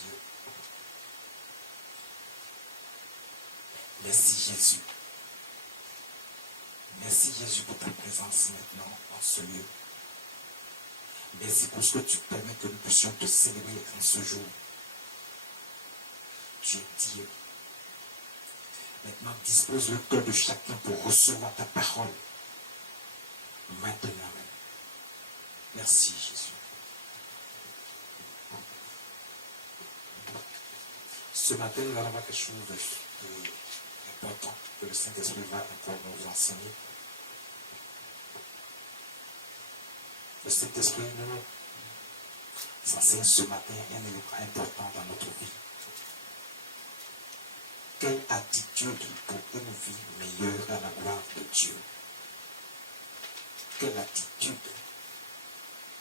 Dieu. Merci Jésus. Merci Jésus pour ta présence maintenant en ce lieu. Merci pour ce que tu permets que nous puissions te célébrer en ce jour. Dieu. Maintenant, dispose le cœur de chacun pour recevoir ta parole. Maintenant. Merci Jésus. Ce matin, nous allons avoir quelque chose d'important que le Saint-Esprit va encore nous enseigner. Le Saint-Esprit nous enseigne ce matin un élément important dans notre vie. Quelle attitude pour une vie meilleure à la gloire de Dieu? Quelle attitude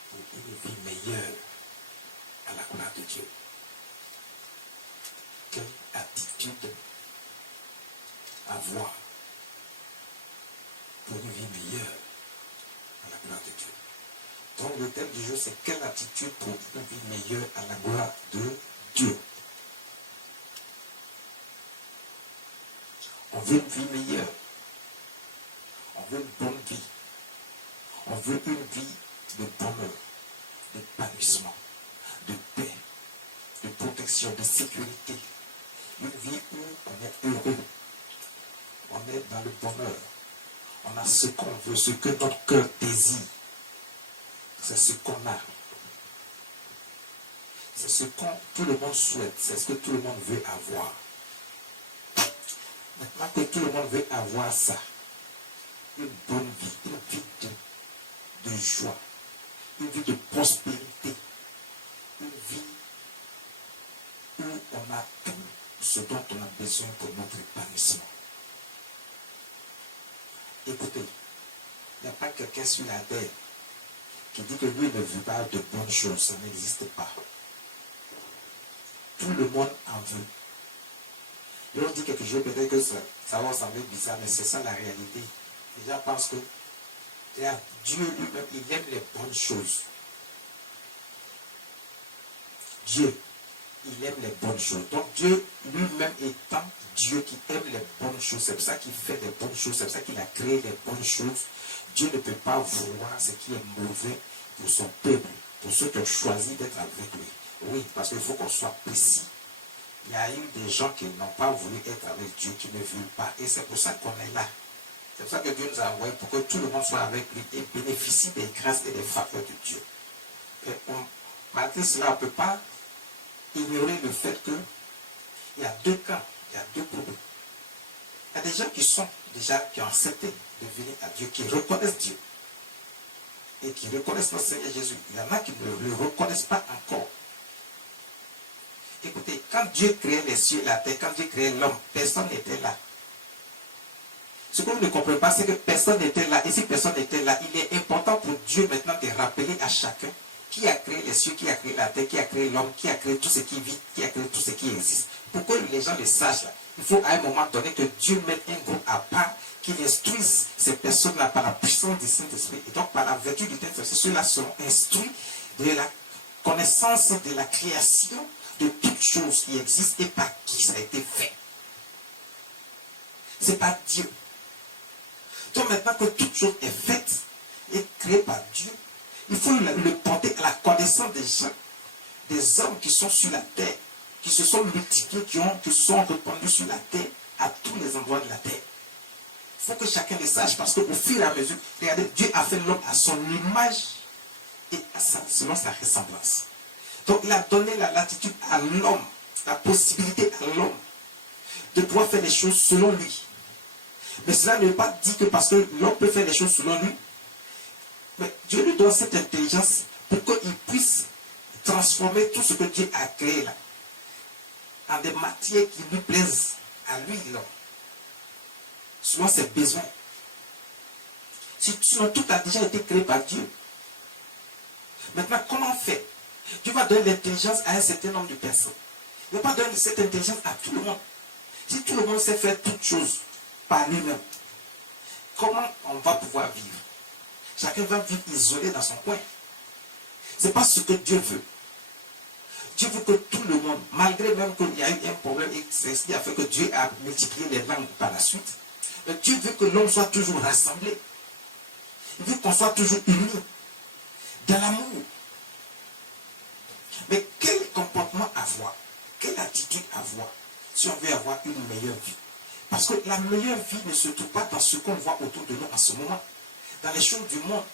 pour une vie meilleure à la gloire de Dieu? Quelle attitude avoir pour une vie meilleure à la gloire de Dieu? Donc le thème du jour, c'est quelle attitude pour une vie meilleure à la gloire de Dieu? On veut une vie meilleure. On veut une bonne vie. On veut une vie de bonheur, d'épanouissement, de paix, de protection, de sécurité. Une vie où on est heureux. On est dans le bonheur. On a ce qu'on veut, ce que notre cœur désire. C'est ce qu'on a. C'est ce que tout le monde souhaite. C'est ce que tout le monde veut avoir. Maintenant que tout le monde veut avoir ça, une bonne vie, une vie de joie, une vie de prospérité, une vie où on a tout ce dont on a besoin pour notre épanouissement. Écoutez, il n'y a pas quelqu'un sur la terre qui dit que lui ne veut pas de bonnes choses, ça n'existe pas. Tout le monde en veut. Et on dit quelque chose, peut-être que ça va sembler bizarre, mais c'est ça la réalité. Les gens pensent que Dieu lui-même, il aime les bonnes choses. Dieu, il aime les bonnes choses. Donc Dieu lui-même étant Dieu qui aime les bonnes choses, c'est pour ça qu'il fait des bonnes choses, c'est pour ça qu'il a créé les bonnes choses. Dieu ne peut pas vouloir ce qui est mauvais pour son peuple, pour ceux qui ont choisi d'être avec lui. Oui, parce qu'il faut qu'on soit précis. Il y a eu des gens qui n'ont pas voulu être avec Dieu, qui ne veulent pas. Et c'est pour ça qu'on est là. C'est pour ça que Dieu nous a envoyés pour que tout le monde soit avec lui et bénéficie des grâces et des faveurs de Dieu. Et malgré cela, on ne peut pas ignorer le fait qu'il y a deux camps, il y a deux groupes. Il y a des gens qui ont accepté de venir à Dieu, qui reconnaissent Dieu et qui reconnaissent notre Seigneur Jésus. Il y en a qui ne le reconnaissent pas encore. Écoutez, quand Dieu créait les cieux et la terre, quand Dieu créait l'homme, personne n'était là. Ce que vous ne comprenez pas, c'est que personne n'était là. Et si personne n'était là, il est important pour Dieu maintenant de rappeler à chacun qui a créé les cieux, qui a créé la terre, qui a créé l'homme, qui a créé tout ce qui vit, qui a créé tout ce qui existe. Pour que les gens le sachent, là, il faut à un moment donné que Dieu mette un groupe à part, qu'il instruise ces personnes-là par la puissance du Saint-Esprit. Et donc par la vertu du Saint-Esprit, ceux-là seront instruits de la connaissance de la création de toutes choses qui existent et par qui ça a été fait. C'est pas Dieu. Donc maintenant que toute chose est faite et créée par Dieu, il faut le porter à la connaissance des gens, des hommes qui sont sur la terre, qui se sont multipliés, qui sont répandus sur la terre, à tous les endroits de la terre. Il faut que chacun le sache, parce qu'au fur et à mesure, regardez, Dieu a fait l'homme à son image et selon sa ressemblance. Donc il a donné la latitude à l'homme, la possibilité à l'homme de pouvoir faire les choses selon lui. Mais cela ne veut pas dire que parce que l'homme peut faire les choses selon lui, mais Dieu lui donne cette intelligence pour qu'il puisse transformer tout ce que Dieu a créé là en des matières qui lui plaisent à lui, l'homme, selon ses besoins. Sinon, tout a déjà été créé par Dieu. Maintenant, comment faire? Dieu va donner l'intelligence à un certain nombre de personnes. Il ne va pas donner cette intelligence à tout le monde. Si tout le monde sait faire toutes choses par lui-même, comment on va pouvoir vivre? Chacun va vivre isolé dans son coin. Ce n'est pas ce que Dieu veut. Dieu veut que tout le monde, malgré même qu'il y a eu un problème, c'est ce qui a fait que Dieu a multiplié les langues par la suite. Mais Dieu veut que l'homme soit toujours rassemblé. Il veut qu'on soit toujours unis dans l'amour. Mais quel comportement avoir? Quelle attitude avoir si on veut avoir une meilleure vie? Parce que la meilleure vie ne se trouve pas dans ce qu'on voit autour de nous en ce moment. Dans les choses du monde.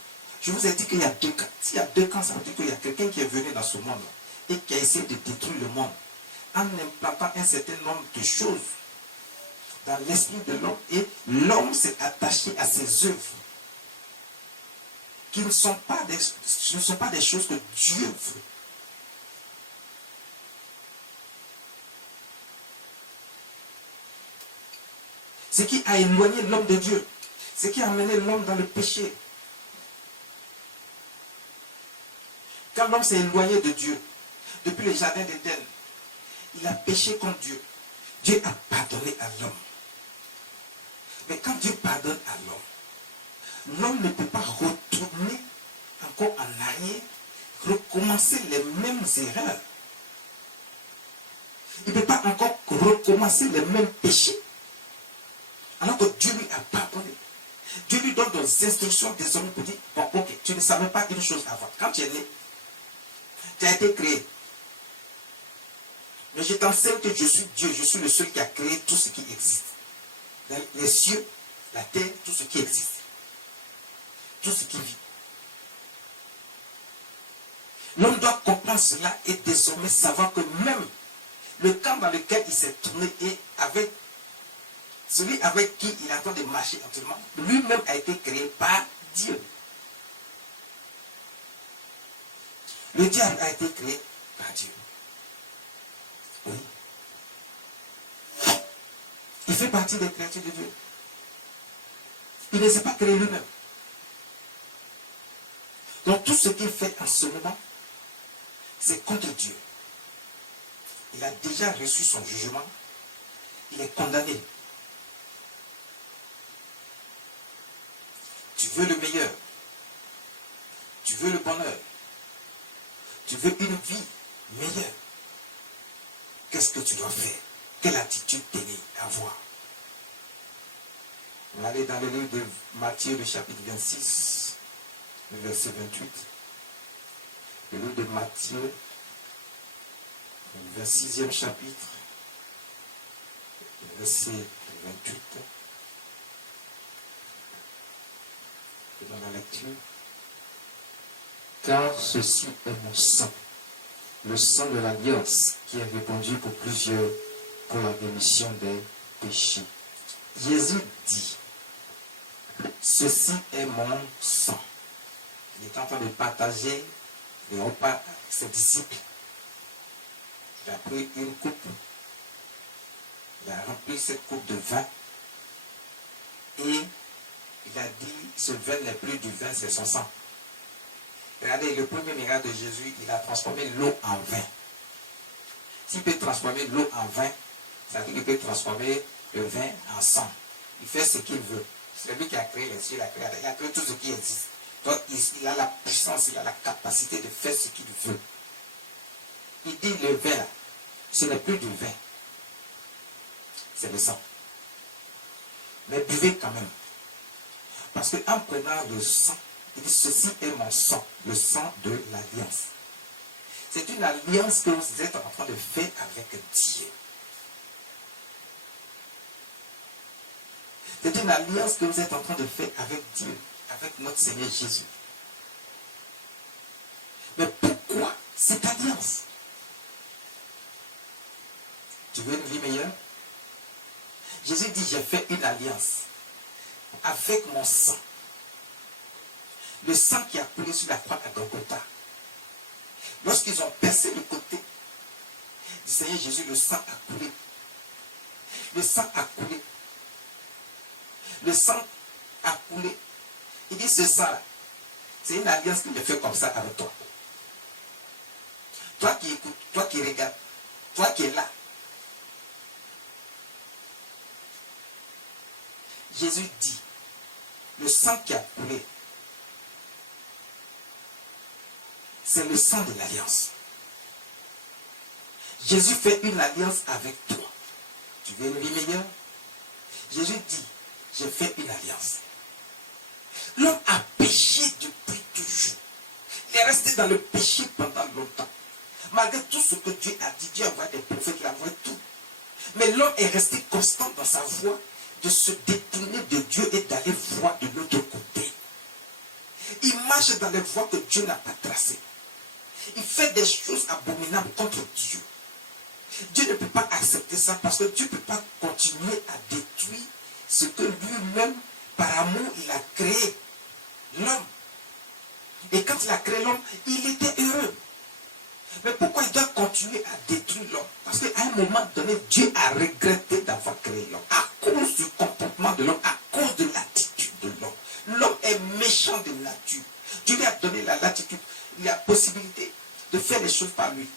Je vous ai dit qu'il y a deux cas. S'il y a deux camps, ça veut dire qu'il y a quelqu'un qui est venu dans ce monde et qui a essayé de détruire le monde en implantant un certain nombre de choses dans l'esprit de l'homme, et l'homme s'est attaché à ses œuvres qui ne sont pas des choses que Dieu veut. Ce qui a éloigné l'homme de Dieu, ce qui a amené l'homme dans le péché. Quand l'homme s'est éloigné de Dieu, depuis le jardin d'Éden, il a péché contre Dieu. Dieu a pardonné à l'homme. Mais quand Dieu pardonne à l'homme, l'homme ne peut pas retourner encore en arrière, recommencer les mêmes erreurs. Il ne peut pas encore recommencer les mêmes péchés. Alors que Dieu lui a pardonné. Dieu lui donne des instructions désormais pour dire, bon, ok, tu ne savais pas une chose avant. Quand tu es né, tu as été créé. Mais je t'enseigne que je suis Dieu, je suis le seul qui a créé tout ce qui existe. Les cieux, la terre, tout ce qui existe. Tout ce qui vit. L'homme doit comprendre cela et désormais savoir que même le camp dans lequel il s'est tourné et avec celui avec qui il est en train de marcher actuellement, lui-même a été créé par Dieu. Le diable a été créé par Dieu. Oui. Il fait partie des créatures de Dieu. Il ne s'est pas créé lui-même. Donc tout ce qu'il fait en ce moment, c'est contre Dieu. Il a déjà reçu son jugement. Il est condamné. Tu veux le meilleur. Tu veux le bonheur. Tu veux une vie meilleure. Qu'est-ce que tu dois faire? Quelle attitude t'aimer avoir? On va aller dans le livre de Matthieu, le chapitre 26, le verset 28. Le livre de Matthieu, le 26e chapitre, le verset 28. Et dans la lecture. Car ceci est mon sang, le sang de l'alliance qui est répandu pour plusieurs pour la rémission des péchés. Jésus dit, ceci est mon sang. Il est en train de partager le repas avec ses disciples. Il a pris une coupe, il a rempli cette coupe de vin et il a dit, ce vin n'est plus du vin, c'est son sang. Regardez, le premier miracle de Jésus, il a transformé l'eau en vin. S'il peut transformer l'eau en vin, ça veut dire qu'il peut transformer le vin en sang. Il fait ce qu'il veut. C'est lui qui a créé les cieux, il a créé tout ce qui existe. Donc il a la puissance, il a la capacité de faire ce qu'il veut. Il dit le vin là, ce n'est plus du vin. C'est le sang. Mais buvez quand même. Parce qu'en prenant le sang, il dit, ceci est mon sang, le sang de l'alliance. C'est une alliance que vous êtes en train de faire avec Dieu. C'est une alliance que vous êtes en train de faire avec Dieu, avec notre Seigneur Jésus. Mais pourquoi cette alliance? Tu veux une vie meilleure? Jésus dit, j'ai fait une alliance avec mon sang. Le sang qui a coulé sur la croix à Golgotha. Lorsqu'ils ont percé le côté du Seigneur Jésus, le sang a coulé. Le sang a coulé. Le sang a coulé. Il dit, ce sang-là, c'est une alliance que je fais comme ça avec toi. Toi qui écoutes, toi qui regardes, toi qui es là. Jésus dit, le sang qui a coulé, c'est le sang de l'alliance. Jésus fait une alliance avec toi. Tu veux une vie meilleure? Jésus dit, j'ai fait une alliance. L'homme a péché depuis toujours. Il est resté dans le péché pendant longtemps. Malgré tout ce que Dieu a dit, Dieu a envoyé des prophètes, il a envoyé tout. Mais l'homme est resté constant dans sa voie de se détourner de Dieu et d'aller voir de l'autre côté. Il marche dans les voies que Dieu n'a pas tracées. Il fait des choses abominables contre Dieu. Dieu ne peut pas accepter ça parce que Dieu ne peut pas continuer à détruire ce que lui-même, par amour, il a créé. L'homme. Et quand il a créé l'homme, il était heureux. Mais pourquoi il doit continuer à détruire l'homme? Parce qu'à un moment donné, Dieu a regretté d'avoir créé l'homme. À cause du comportement de l'homme, à cause de l'attitude de l'homme. L'homme est méchant de nature. Dieu lui a donné la latitude, la possibilité de faire les choses par lui.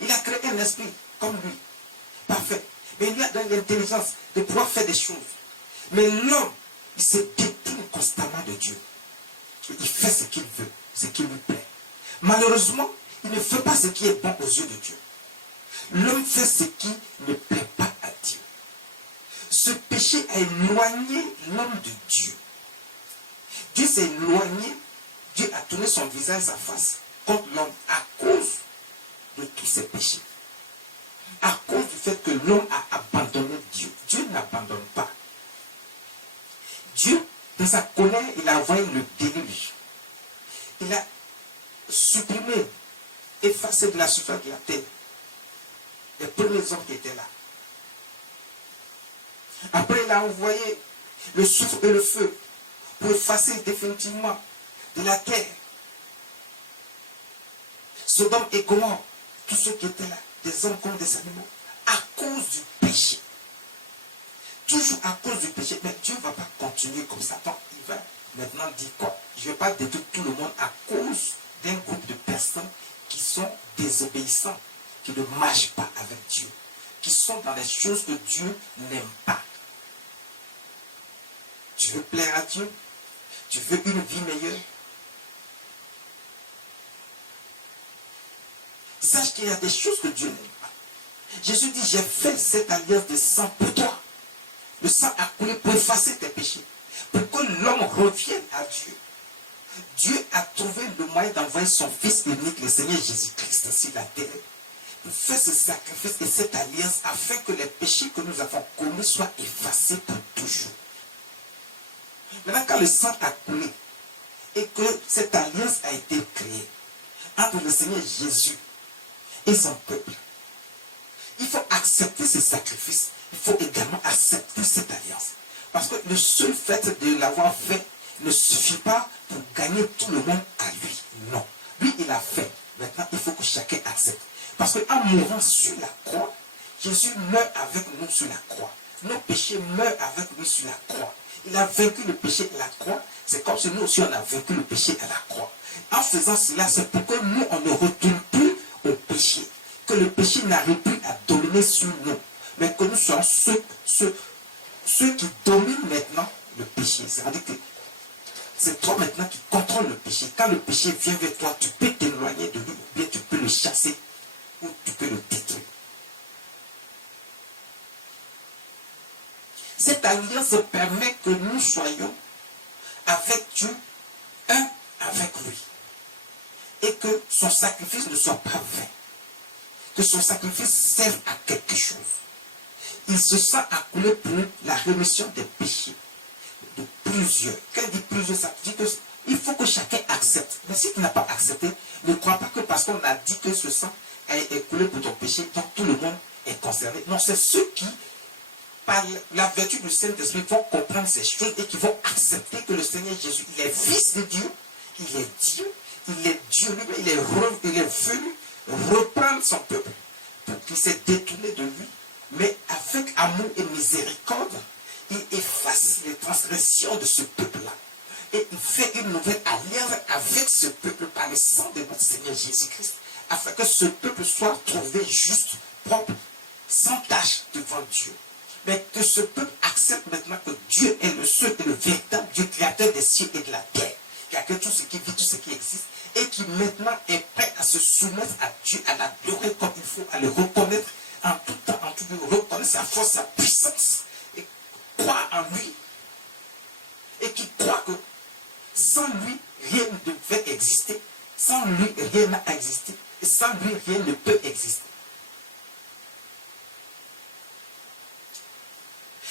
Il a créé un esprit comme lui, parfait. Mais il lui a donné l'intelligence de pouvoir faire des choses. Mais l'homme, il se détourne constamment de Dieu. Il fait ce qu'il veut, ce qui lui plaît. Malheureusement, il ne fait pas ce qui est bon aux yeux de Dieu. L'homme fait ce qui ne plaît pas à Dieu. Ce péché a éloigné l'homme de Dieu. Dieu s'est éloigné, Dieu a tourné son visage, sa face contre l'homme à cause de tous ses péchés. À cause du fait que l'homme a abandonné Dieu. Dieu n'abandonne pas. Dieu, dans sa colère, il a envoyé le déluge. Il a supprimé, effacé de la surface de la terre les premiers hommes qui étaient là. Après, il a envoyé le soufre et le feu pour effacer définitivement de la terre Sodome et Gomorrhe, tous ceux qui étaient là, des hommes comme des animaux, à cause du péché. Toujours à cause du péché. Mais Dieu ne va pas continuer comme ça. Donc, il va maintenant dire quoi? Je ne vais pas détruire tout le monde à cause d'un groupe de personnes qui sont désobéissants, qui ne marchent pas avec Dieu, qui sont dans les choses que Dieu n'aime pas. Tu veux plaire à Dieu? Tu veux une vie meilleure? Sache qu'il y a des choses que Dieu n'aime pas. Jésus dit, j'ai fait cette alliance de sang pour toi. Le sang a coulé pour effacer tes péchés. Pour que l'homme revienne à Dieu. Dieu a trouvé le moyen d'envoyer son Fils unique, le Seigneur Jésus-Christ, sur la terre. Pour faire ce sacrifice et cette alliance afin que les péchés que nous avons commis soient effacés pour toujours. Maintenant, quand le sang a coulé et que cette alliance a été créée entre le Seigneur Jésus et son peuple, il faut accepter ce sacrifice. Il faut également accepter cette alliance. Parce que le seul fait de l'avoir fait ne suffit pas pour gagner tout le monde à lui. Non. Lui, il a fait. Maintenant, il faut que chacun accepte. Parce qu'en mourant sur la croix, Jésus meurt avec nous sur la croix. Nos péchés meurent avec lui sur la croix. Il a vaincu le péché à la croix. C'est comme si nous aussi on a vaincu le péché à la croix. En faisant cela, c'est pour que nous, on ne retourne plus au péché. Que le péché n'arrive plus à dominer sur nous. Mais que nous soyons ceux qui dominent maintenant le péché. C'est-à-dire que c'est toi maintenant qui contrôle le péché. Quand le péché vient vers toi, tu peux t'éloigner de lui ou bien tu peux le chasser ou tu peux le détruire. Cette alliance permet que nous soyons avec Dieu, un avec lui. Et que son sacrifice ne soit pas vain. Que son sacrifice serve à quelque chose. Il se sent accoulé pour la rémission des péchés de plusieurs. Quand il dit plusieurs, ça dit qu'il faut que chacun accepte. Mais si tu n'as pas accepté, ne crois pas que parce qu'on a dit que ce sang est coulé pour ton péché, donc tout le monde est concerné. Non, c'est ceux qui, par la vertu du Saint-Esprit, vont comprendre ces choses et qui vont accepter que le Seigneur Jésus, il est fils de Dieu, il est Dieu lui-même, il est venu reprendre son peuple pour qu'il s'est détourné de lui. Mais avec amour et miséricorde, il efface les transgressions de ce peuple-là. Et il fait une nouvelle alliance avec ce peuple par le sang de notre Seigneur Jésus-Christ. Afin que ce peuple soit trouvé juste, propre, sans tache devant Dieu. Mais que ce peuple accepte maintenant que Dieu est le seul et le véritable Dieu créateur des cieux et de la terre. qui a créé tout ce qui vit, tout ce qui existe, et qui maintenant est prêt à se soumettre à Dieu, à l'adorer comme il faut, à le reconnaître en tout temps, en tout lieu, reconnaître sa force, sa puissance, et croire en lui, et qui croit que sans lui, rien ne devait exister, sans lui, rien n'a existé, et sans lui, rien ne peut exister.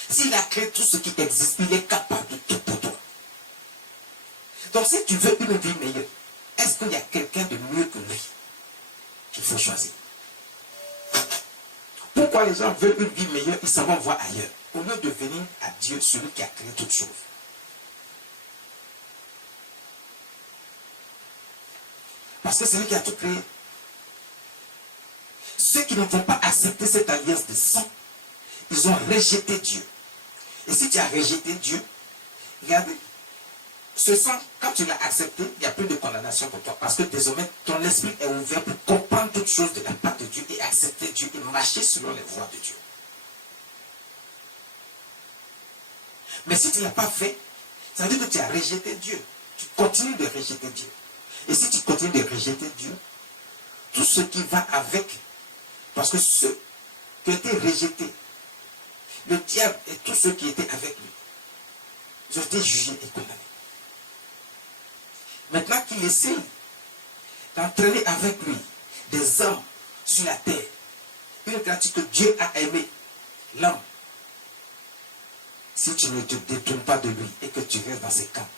S'il a créé tout ce qui existe, il est capable de tout pour toi. Donc si tu veux une vie meilleure, est-ce qu'il y a quelqu'un de mieux que lui qu'il faut choisir? Pourquoi les gens veulent une vie meilleure, ils s'en vont voir ailleurs, au lieu de venir à Dieu, celui qui a créé toutes choses? Parce que c'est lui qui a tout créé. Ceux qui ne vont pas accepter cette alliance de sang, ils ont rejeté Dieu. Et si tu as rejeté Dieu, regardez, ce sang, quand tu l'as accepté, il n'y a plus de condamnation pour toi. Parce que désormais, ton esprit est ouvert pour comprendre toutes choses de la part de Dieu et accepter Dieu et marcher selon les voies de Dieu. Mais si tu ne l'as pas fait, ça veut dire que tu as rejeté Dieu. Tu continues de rejeter Dieu. Et si tu continues de rejeter Dieu, tout ce qui va avec, parce que ceux qui étaient rejetés, le diable et tous ceux qui étaient avec lui, ils ont été jugés et condamnés. Maintenant qu'il essaie d'entraîner avec lui des hommes sur la terre, une grâce que Dieu a aimé l'homme, si tu ne te détournes pas de lui et que tu restes dans ses camps,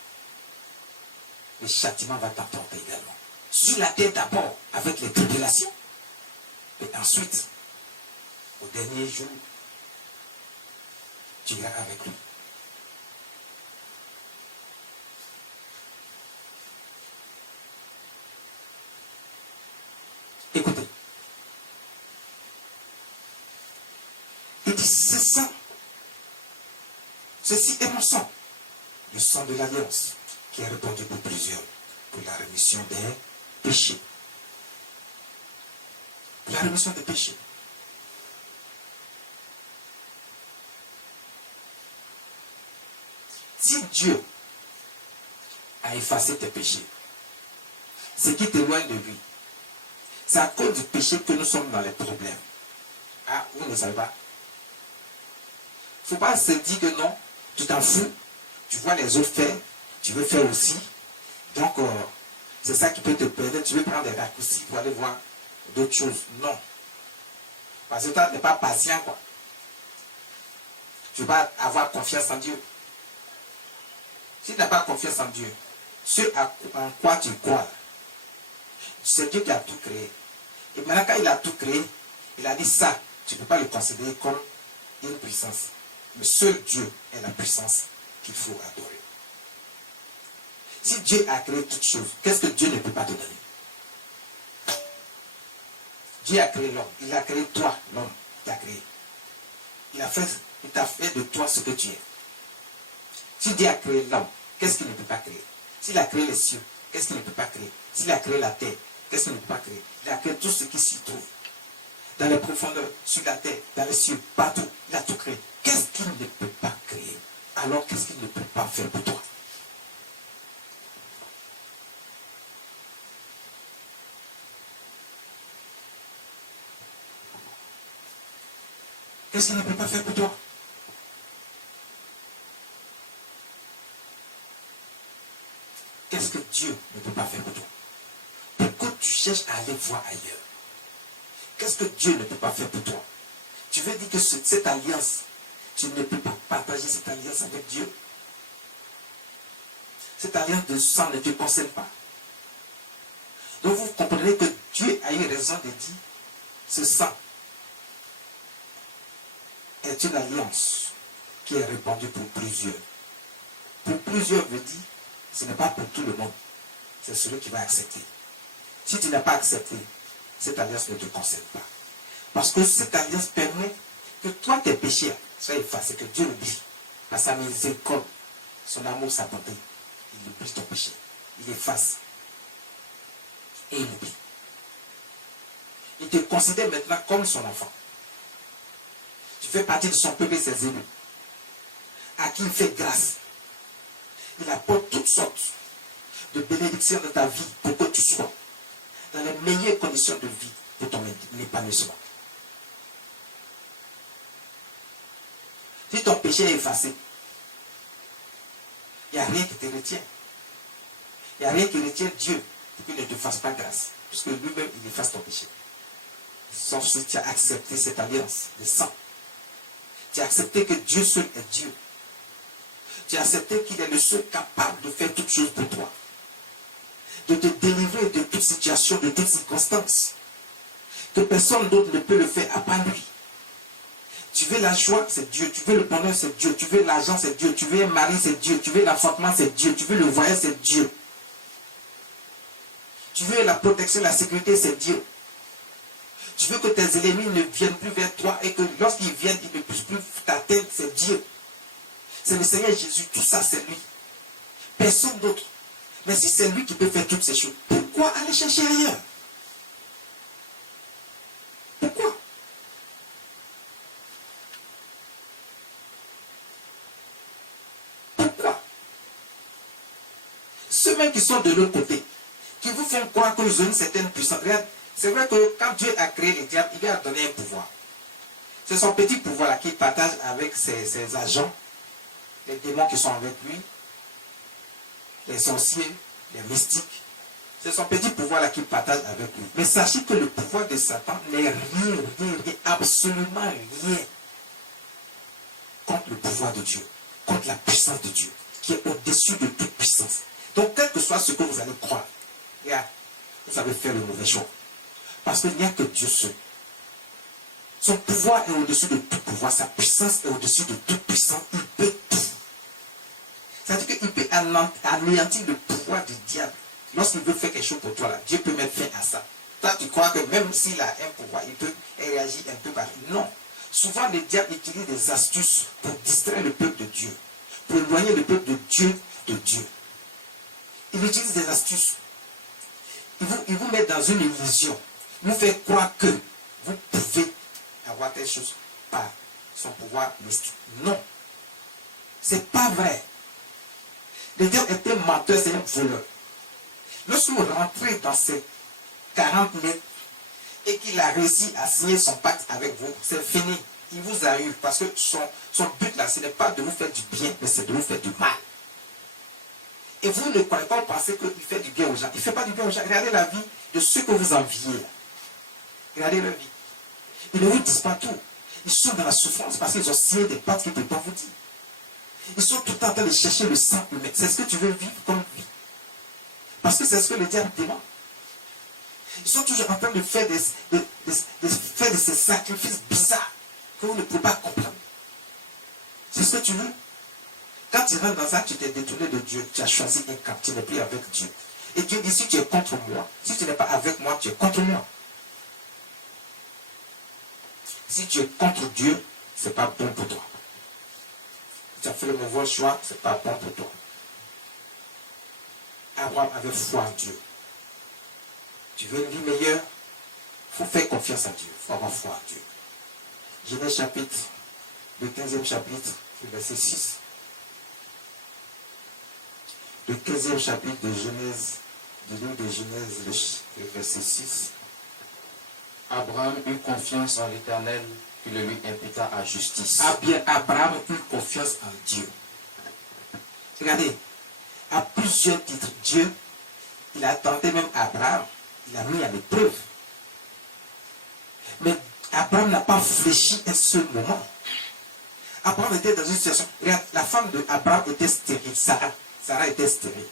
le châtiment va t'emporter également. Sur la terre d'abord avec les tribulations, et ensuite, au dernier jour, tu iras avec lui. Écoutez. Il dit, ce sang, ceci est mon sang, le sang de l'alliance, qui est répandu pour plusieurs, pour la rémission des péchés. Pour la rémission des péchés. Si Dieu a effacé tes péchés, ce qui t'éloigne de lui, c'est à cause du péché que nous sommes dans les problèmes. Ah, vous ne savez pas. Il ne faut pas se dire que non, tu t'en fous, tu vois les autres faire, tu veux faire aussi. Donc, c'est ça qui peut te permettre, tu veux prendre des raccourcis pour aller voir d'autres choses. Non. Parce que toi, tu n'es pas patient, quoi. Tu ne veux pas avoir confiance en Dieu. Si tu n'as pas confiance en Dieu, ce en quoi tu crois, c'est Dieu qui a tout créé. Et maintenant, quand il a tout créé, il a dit ça, tu ne peux pas le considérer comme une puissance. Le seul Dieu est la puissance qu'il faut adorer. Si Dieu a créé toutes choses, qu'est-ce que Dieu ne peut pas te donner? Dieu a créé l'homme. Il a créé toi, l'homme. Il t'a créé. Il t'a fait de toi ce que tu es. Si Dieu a créé l'homme, qu'est-ce qu'il ne peut pas créer? S'il a créé les cieux, qu'est-ce qu'il ne peut pas créer? S'il a créé la terre, qu'est-ce qu'il ne peut pas créer? Il a créé tout ce qui s'y trouve. Dans les profondeurs, sur la terre, dans les cieux, partout. Il a tout créé. Qu'est-ce qu'il ne peut pas créer? Alors qu'est-ce qu'il ne peut pas faire pour toi? Qu'est-ce qu'il ne peut pas faire pour toi? Qu'est-ce que Dieu ne peut pas faire pour toi? Pourquoi tu cherches à aller voir ailleurs? Qu'est-ce que Dieu ne peut pas faire pour toi? Tu veux dire que cette alliance, tu ne peux pas partager cette alliance avec Dieu? Cette alliance de sang ne te concerne pas. Donc vous comprenez que Dieu a eu raison de dire, ce sang est une alliance qui est répandue pour plusieurs. Pour plusieurs veut dire, ce n'est pas pour tout le monde. C'est celui qui va accepter. Si tu n'as pas accepté, cette alliance ne te concerne pas. Parce que cette alliance permet que toi, tes péchés soient effacés, que Dieu l'oublie. Par sa miséricorde, son amour, sa bonté, il oublie ton péché. Il efface. Et il oublie. Il te considère maintenant comme son enfant. Tu fais partie de son peuple et ses élus, à qui il fait grâce. Il apporte toutes sortes de bénédiction de ta vie pour que tu sois dans les meilleures conditions de vie pour ton épanouissement. Si ton péché est effacé, il n'y a rien qui te retient. Il n'y a rien qui retient Dieu pour qu'il ne te fasse pas grâce. Puisque lui-même, il efface ton péché. Sauf si tu as accepté cette alliance de sang. Tu as accepté que Dieu seul est Dieu. Tu as accepté qu'il est le seul capable de faire toutes choses pour toi. De te délivrer de toute situation, de toute circonstance. Que personne d'autre ne peut le faire à part lui. Tu veux la joie, c'est Dieu. Tu veux le bonheur, c'est Dieu. Tu veux l'argent, c'est Dieu. Tu veux un mari, c'est Dieu. Tu veux l'enfantement, c'est Dieu. Tu veux le voyage, c'est Dieu. Tu veux la protection, la sécurité, c'est Dieu. Tu veux que tes ennemis ne viennent plus vers toi et que lorsqu'ils viennent, ils ne puissent plus t'atteindre, c'est Dieu. C'est le Seigneur Jésus, tout ça c'est lui. Personne d'autre. Mais si c'est lui qui peut faire toutes ces choses, pourquoi aller chercher ailleurs? Pourquoi? Pourquoi? Ceux-mêmes qui sont de l'autre côté, qui vous font croire qu'ils ont une certaine puissance. C'est vrai que quand Dieu a créé les diables, il lui a donné un pouvoir. C'est son petit pouvoir-là qu'il partage avec ses agents, les démons qui sont avec lui, les sorciers, les mystiques. C'est son petit pouvoir-là qu'il partage avec lui. Mais sachez que le pouvoir de Satan n'est rien, absolument rien contre le pouvoir de Dieu, contre la puissance de Dieu, qui est au-dessus de toute puissance. Donc, quel que soit ce que vous allez croire, regarde, vous avez fait le mauvais choix. Parce qu'il n'y a que Dieu seul. Son pouvoir est au-dessus de tout pouvoir. Sa puissance est au-dessus de toute puissance. Il peut tout. C'est-à-dire qu'il peut anéantir le pouvoir du diable. Lorsqu'il veut faire quelque chose pour toi, là, Dieu peut mettre fin à ça. Toi, tu crois que même s'il a un pouvoir, il peut réagir un peu par... Non. Souvent, le diable utilise des astuces pour distraire le peuple de Dieu. Pour éloigner le peuple de Dieu de Dieu. Il utilise des astuces. Il vous met dans une illusion. Vous fait croire que vous pouvez avoir telle chose par son pouvoir mystique. Non. C'est pas vrai. Le diable est un menteur, c'est un voleur. Lorsque vous rentrez dans ces 40 lettres et qu'il a réussi à signer son pacte avec vous, c'est fini. Il vous a eu. Parce que son but là, ce n'est pas de vous faire du bien, mais c'est de vous faire du mal. Et vous ne croyez pas, vous pensez qu'il fait du bien aux gens. Il ne fait pas du bien aux gens. Regardez la vie de ceux que vous enviez là. Regardez leur vie. Ils ne vous disent pas tout. Ils sont dans la souffrance parce qu'ils ont signé des pactes qu'ils ne peuvent pas vous dire. Ils sont tout le temps en train de chercher le sang humain. C'est ce que tu veux vivre comme vie. Parce que c'est ce que le diable demande. Ils sont toujours en train de faire de ces sacrifices bizarres que vous ne pouvez pas comprendre. C'est ce que tu veux. Quand tu rentres dans ça, tu t'es détourné de Dieu. Tu as choisi un camp. Tu n'es plus avec Dieu. Et Dieu dit, si tu es contre moi, si tu n'es pas avec moi, tu es contre moi. Si tu es contre Dieu, ce n'est pas bon pour toi. Si tu as fait le mauvais choix, ce n'est pas bon pour toi. Abraham avait foi en Dieu. Tu veux une vie meilleure? Il faut faire confiance à Dieu. Il faut avoir foi en Dieu. Genèse chapitre, le 15e chapitre, verset 6. Le 15e chapitre de Genèse, du livre de Genèse, le verset 6. Abraham eut confiance en l'Éternel, qui le lui imputa à justice. Ah bien, Abraham eut confiance en Dieu. Regardez, à plusieurs titres, Dieu, il a tenté même Abraham, il a mis à l'épreuve. Mais Abraham n'a pas fléchi un seul moment. Abraham était dans une situation. Regarde, la femme d'Abraham était stérile, Sarah. Sarah était stérile.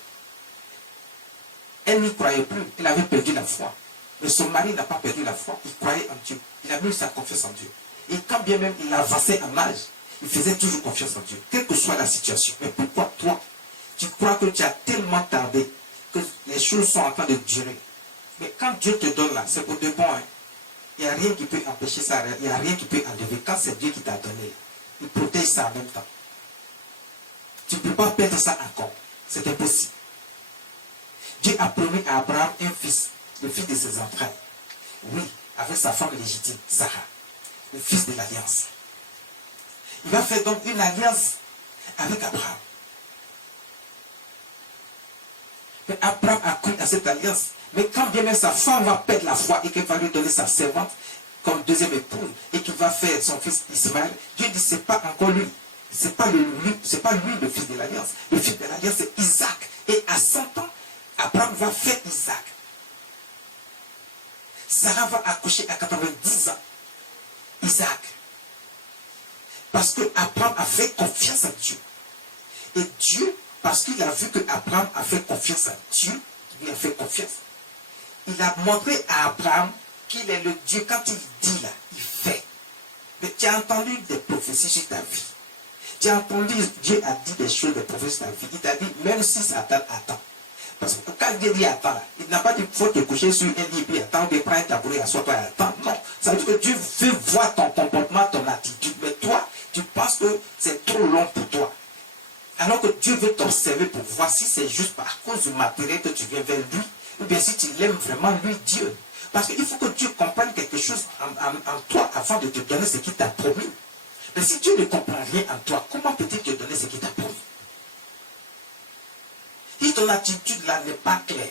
Elle n'y croyait plus, elle avait perdu la foi. Mais son mari n'a pas perdu la foi, il croyait en Dieu. Il a mis sa confiance en Dieu. Et quand bien même il avançait en âge, il faisait toujours confiance en Dieu, quelle que soit la situation. Mais pourquoi toi, tu crois que tu as tellement tardé que les choses sont en train de durer? Mais quand Dieu te donne là, c'est pour de bon. Hein. Il n'y a rien qui peut empêcher ça, il n'y a rien qui peut enlever. Quand c'est Dieu qui t'a donné, il protège ça en même temps. Tu ne peux pas perdre ça encore. C'est impossible. Dieu a promis à Abraham un fils, le fils de ses entrailles. Oui, avec sa femme légitime, Sarah, le fils de l'alliance. Il va faire donc une alliance avec Abraham. Mais Abraham a cru à cette alliance. Mais quand bien même sa femme va perdre la foi et qu'elle va lui donner sa servante comme deuxième épouse et qu'il va faire son fils Ismaël, Dieu dit c'est pas encore lui. C'est pas lui le fils de l'alliance. Le fils de l'alliance c'est Isaac. Et à 100 ans, Abraham va faire Isaac. Sarah va accoucher à 90 ans. Isaac. Parce que Abraham a fait confiance à Dieu. Et Dieu, parce qu'il a vu que Abraham a fait confiance à Dieu, il lui a fait confiance. Il a montré à Abraham qu'il est le Dieu. Quand il dit là, il fait. Mais tu as entendu des prophéties sur ta vie. Tu as entendu, Dieu a dit des choses, des prophéties sur ta vie. Il t'a dit, même si Satan attend. Parce que quand Dieu dit attends là, il n'a pas dit faut te coucher sur un lit, puis attends, puis prends un tabouret, assois-toi et attends. Non. Ça veut dire que Dieu veut voir ton comportement, ton attitude. Mais toi, tu penses que c'est trop long pour toi. Alors que Dieu veut t'observer pour voir si c'est juste par cause du matériel que tu viens vers lui, ou bien si tu l'aimes vraiment lui, Dieu. Parce qu'il faut que Dieu comprenne quelque chose en toi avant de te donner ce qu'il t'a promis. Mais si Dieu ne comprend rien en toi, comment peut-il te donner ce qu'il t'a promis? Si ton attitude là n'est pas claire,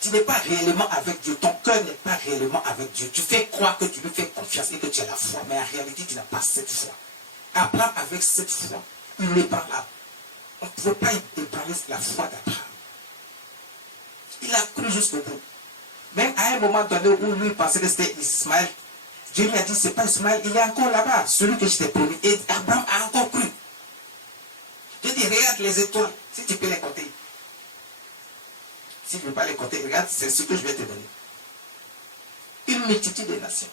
tu n'es pas réellement avec Dieu, ton cœur n'est pas réellement avec Dieu, tu fais croire que tu lui fais confiance et que tu as la foi, mais en réalité tu n'as pas cette foi. Abraham avec cette foi, il n'est pas là. On ne pouvait pas ébranler la foi d'Abraham. Il a cru jusqu'au bout. Même à un moment donné où lui pensait que c'était Ismaël, Dieu lui a dit, c'est pas Ismaël, il est encore là-bas, celui que je t'ai promis. Et Abraham a encore cru. Dieu dit, regarde les étoiles, si tu peux les compter. Si tu ne peux pas les compter, regarde, c'est ce que je vais te donner. Une multitude de nations.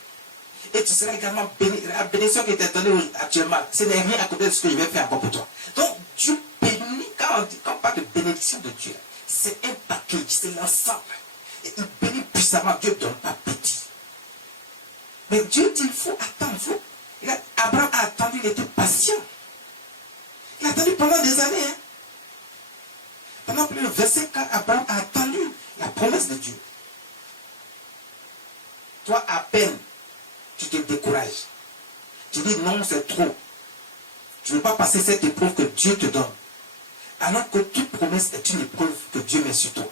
Et tu seras également béni. La bénédiction qui t'est donnée actuellement, ce n'est rien à côté de ce que je vais faire encore pour toi. Donc, Dieu bénit, quand on parle de bénédiction de Dieu, c'est un package, c'est l'ensemble. Et il bénit puissamment, Dieu ne donne pas petit. Mais Dieu dit, il faut attendre, Abraham a attendu, il était patient. Il a attendu pendant des années. Hein. Pendant plus de 25 ans, Abraham a attendu la promesse de Dieu. Toi, à peine, tu te décourages. Tu dis non, c'est trop. Tu ne veux pas passer cette épreuve que Dieu te donne. Alors que toute promesse est une épreuve que Dieu met sur toi.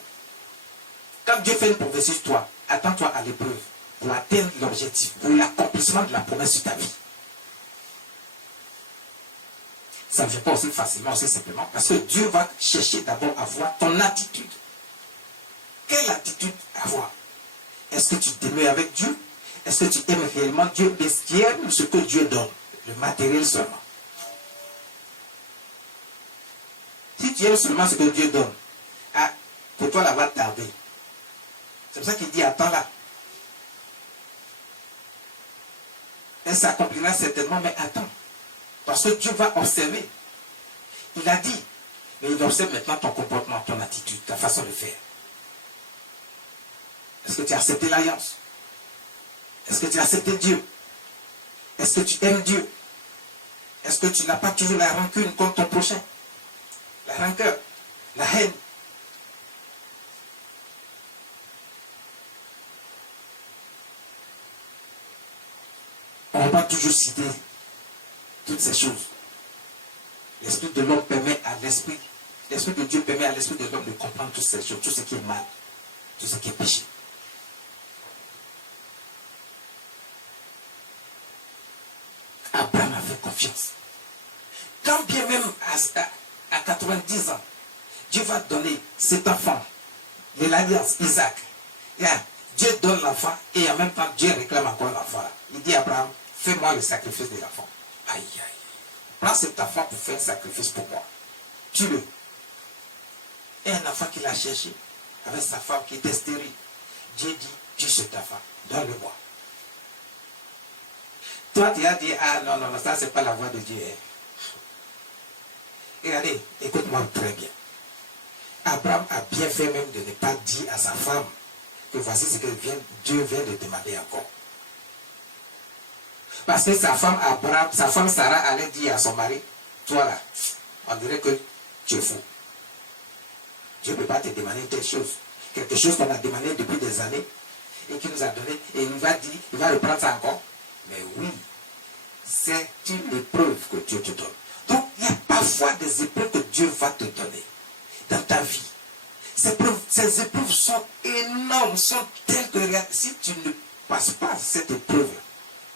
Quand Dieu fait une promesse sur toi, attends-toi à l'épreuve pour atteindre l'objectif, pour l'accomplissement de la promesse sur ta vie. Ça ne vient pas aussi facilement, aussi simplement, parce que Dieu va chercher d'abord à voir ton attitude. Quelle attitude avoir? Est-ce que tu demeures avec Dieu? Est-ce que tu aimes réellement Dieu? Est-ce que tu aimes ce que Dieu donne? Le matériel seulement. Si tu aimes seulement ce que Dieu donne, pour toi, là va tarder. C'est pour ça qu'il dit, attends là. Elle s'accomplira certainement, mais attends. Parce que Dieu va observer. Il a dit, mais il observe maintenant ton comportement, ton attitude, ta façon de faire. Est-ce que tu as accepté l'alliance? Est-ce que tu as accepté Dieu? Est-ce que tu aimes Dieu? Est-ce que tu n'as pas toujours la rancune contre ton prochain? La rancœur, la haine. On va pas toujours citer toutes ces choses. L'esprit de l'homme permet à l'esprit de Dieu permet à l'esprit de l'homme de comprendre toutes ces choses, tout ce qui est mal, tout ce qui est péché. Abraham avait confiance. Quand bien même à 90 ans, Dieu va donner cet enfant de l'alliance, Isaac. Dieu donne l'enfant et en même temps Dieu réclame encore l'enfant. Il dit à Abraham, fais-moi le sacrifice de l'enfant. Aïe, aïe. Prends cet enfant pour faire un sacrifice pour moi. Tue-le. Et un enfant qu'il a cherché avec sa femme qui était stérile. Dieu dit, tue cet enfant, donne-le-moi. Toi, tu as dit, ah non, ça c'est pas la voix de Dieu. Regardez, écoute-moi très bien. Abraham a bien fait même de ne pas dire à sa femme que voici ce que Dieu vient de demander encore. Parce que sa femme Sarah allait dire à son mari, toi là, on dirait que tu es fou. Dieu ne peut pas te demander telle chose. Quelque chose qu'on a demandé depuis des années et qu'il nous a donné, et il va reprendre ça encore. Mais oui, c'est une épreuve que Dieu te donne. Donc, il y a parfois des épreuves que Dieu va te donner dans ta vie. Ces épreuves sont énormes, sont telles que si tu ne passes pas cette épreuve,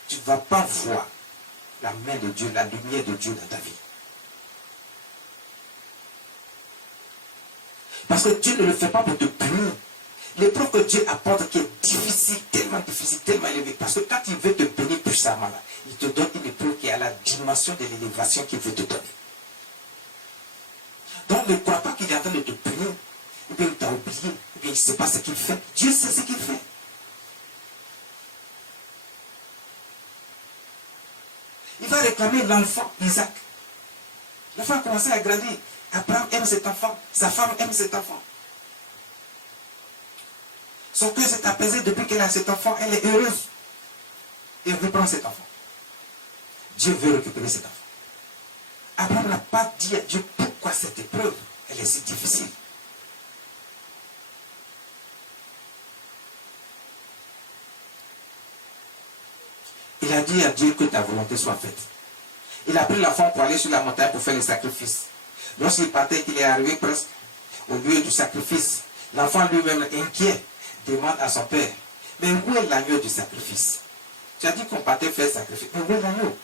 tu ne vas pas voir la main de Dieu, la lumière de Dieu dans ta vie. Parce que Dieu ne le fait pas pour te punir. L'épreuve que Dieu apporte qui est difficile, tellement élevée. Parce que quand il veut te punir puissamment, là, il te donne une épreuve qui est à la dimension de l'élévation qu'il veut te donner. Donc ne crois pas qu'il est en train de te punir, ou bien il t'a oublié, ou bien il ne sait pas ce qu'il fait. Dieu sait ce qu'il fait. Il va réclamer l'enfant, Isaac. L'enfant a commencé à grandir. Abraham aime cet enfant. Sa femme aime cet enfant. Son cœur s'est apaisé depuis qu'elle a cet enfant. Elle est heureuse. Et reprend cet enfant. Dieu veut récupérer cet enfant. Abraham n'a pas dit à Dieu pourquoi cette épreuve, elle est si difficile. Il a dit à Dieu que ta volonté soit faite. Il a pris l'enfant pour aller sur la montagne pour faire le sacrifice. Lorsqu'il partait, qu'il est arrivé presque au lieu du sacrifice, l'enfant lui-même inquiet demande à son père, mais où est l'agneau du sacrifice? Tu as dit qu'on partait faire le sacrifice, mais où est l'agneau?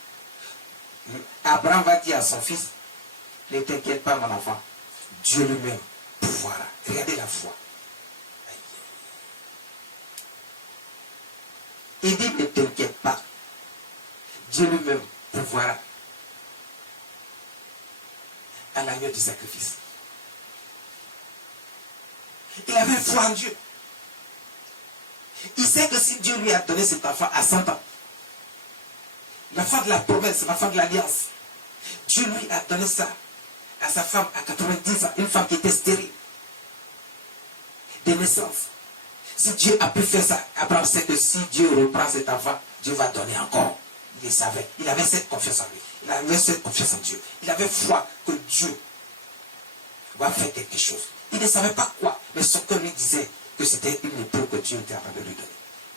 Abraham va dire à son fils, ne t'inquiète pas mon enfant, Dieu lui-même pourvoira. Regardez la foi. Il dit, ne t'inquiète pas, Dieu lui-même pourvoira à l'agneau du sacrifice. Il avait foi en Dieu. Il sait que si Dieu lui a donné cet enfant à 100 ans, l'enfant de la promesse, l'enfant de l'alliance, Dieu lui a donné ça à sa femme à 90 ans, une femme qui était stérile, de naissance. Si Dieu a pu faire ça, Abraham sait que si Dieu reprend cet enfant, Dieu va donner encore. Il le savait. Il avait cette confiance en lui. Il avait cette confiance en Dieu. Il avait foi que Dieu va faire quelque chose. Il ne savait pas quoi, mais son cœur lui disait que c'était une épreuve que Dieu était en train de lui donner.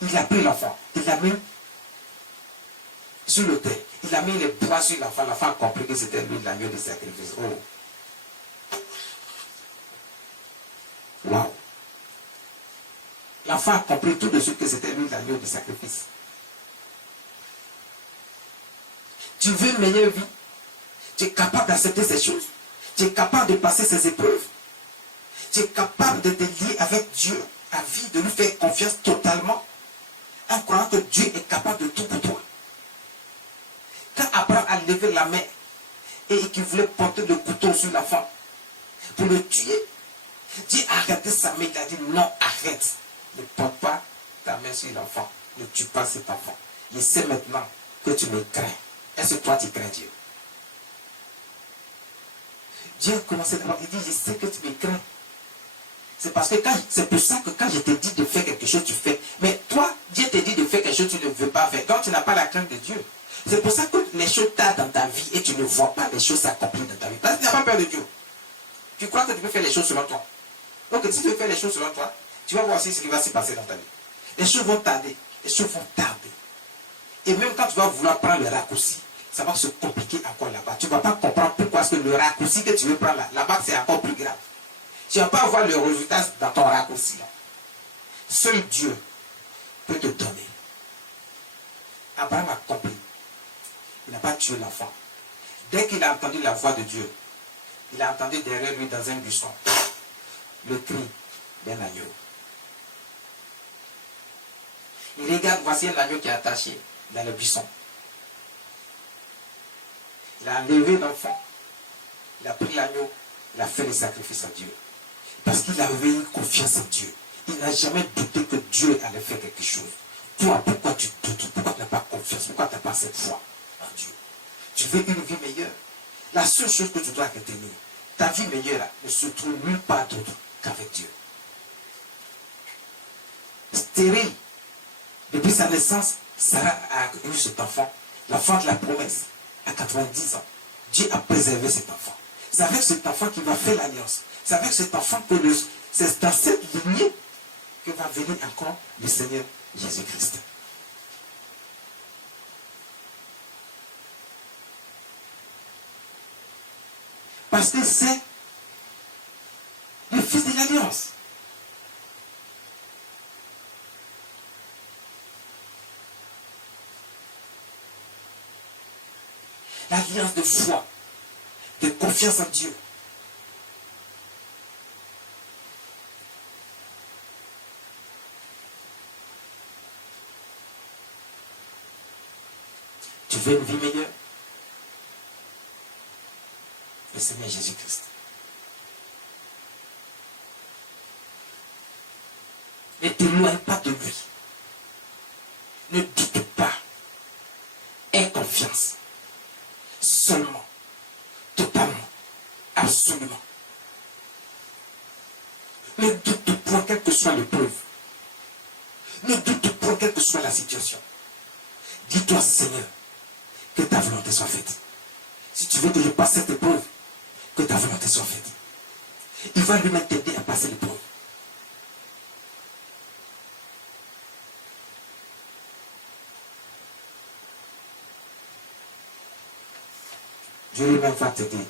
Il a pris l'enfant, il l'a mis sur l'autel, il a mis les bras sur l'enfant. L'enfant a compris que c'était lui l'agneau de sacrifice. Oh! Waouh! L'enfant a compris tout de suite que c'était lui l'agneau de sacrifice. Tu veux une meilleure vie? Tu es capable d'accepter ces choses? Tu es capable de passer ces épreuves? Tu es capable de te lier avec Dieu à vie, de lui faire confiance totalement, en croyant que Dieu est capable de tout pour toi. Quand Abraham a levé la main et qu'il voulait porter le couteau sur l'enfant pour le tuer, Dieu a arrêté sa main. Il a dit non, arrête. Ne porte pas ta main sur l'enfant. Ne tue pas cet enfant. Je sais maintenant que tu me crains. Est-ce que toi tu crains Dieu? Dieu a commencé d'abord, il dit, je sais que tu me crains. C'est parce que c'est pour ça que quand je te dis de faire quelque chose, tu fais. Mais toi, Dieu te dit de faire quelque chose, tu ne veux pas faire. Quand tu n'as pas la crainte de Dieu. C'est pour ça que les choses tardent dans ta vie et tu ne vois pas les choses s'accomplir dans ta vie. Parce que tu n'as pas peur de Dieu. Tu crois que tu peux faire les choses selon toi. Donc si tu veux faire les choses selon toi, tu vas voir aussi ce qui va se passer dans ta vie. Les choses vont tarder. Les choses vont tarder. Et même quand tu vas vouloir prendre le raccourci, ça va se compliquer encore là-bas. Tu ne vas pas comprendre pourquoi est-ce que le raccourci que tu veux prendre là-bas, c'est encore plus grave. Tu ne vas pas avoir le résultat dans ton raccourci. Là. Seul Dieu peut te donner. Abraham a compris. Il n'a pas tué l'enfant. Dès qu'il a entendu la voix de Dieu, il a entendu derrière lui dans un buisson le cri d'un agneau. Il regarde, voici un agneau qui est attaché dans le buisson. Il a enlevé l'enfant, il a pris l'agneau, il a fait le sacrifice à Dieu. Parce qu'il avait eu confiance en Dieu. Il n'a jamais douté que Dieu allait faire quelque chose. Toi, pourquoi tu doutes? Pourquoi tu n'as pas confiance? Pourquoi tu n'as pas cette foi en Dieu? Tu veux une vie meilleure? La seule chose que tu dois retenir, ta vie meilleure là, ne se trouve nulle part d'autre qu'avec Dieu. Stérile, depuis sa naissance, Sarah a eu cet enfant, l'enfant de la promesse, à 90 ans. Dieu a préservé cet enfant. C'est avec cet enfant qu'il va faire l'alliance. C'est avec cet enfant que c'est dans cette lignée que va venir encore le Seigneur Jésus-Christ. Parce que c'est le fils de l'alliance. confiance. L'alliance de foi, de confiance en Dieu. Tu veux une vie meilleure? Le Seigneur Jésus-Christ. Ne t'éloigne pas de lui. Ne doute pas. Aie confiance. Seulement. Totalement. Absolument. Ne doute point quelle que soit l'épreuve. Ne doute point quelle que soit la situation. Dis-toi, Seigneur, que ta volonté soit faite. Si tu veux que je passe cette épreuve, que ta volonté soit faite. Il va lui-même t'aider à passer l'épreuve. Dieu lui-même va t'aider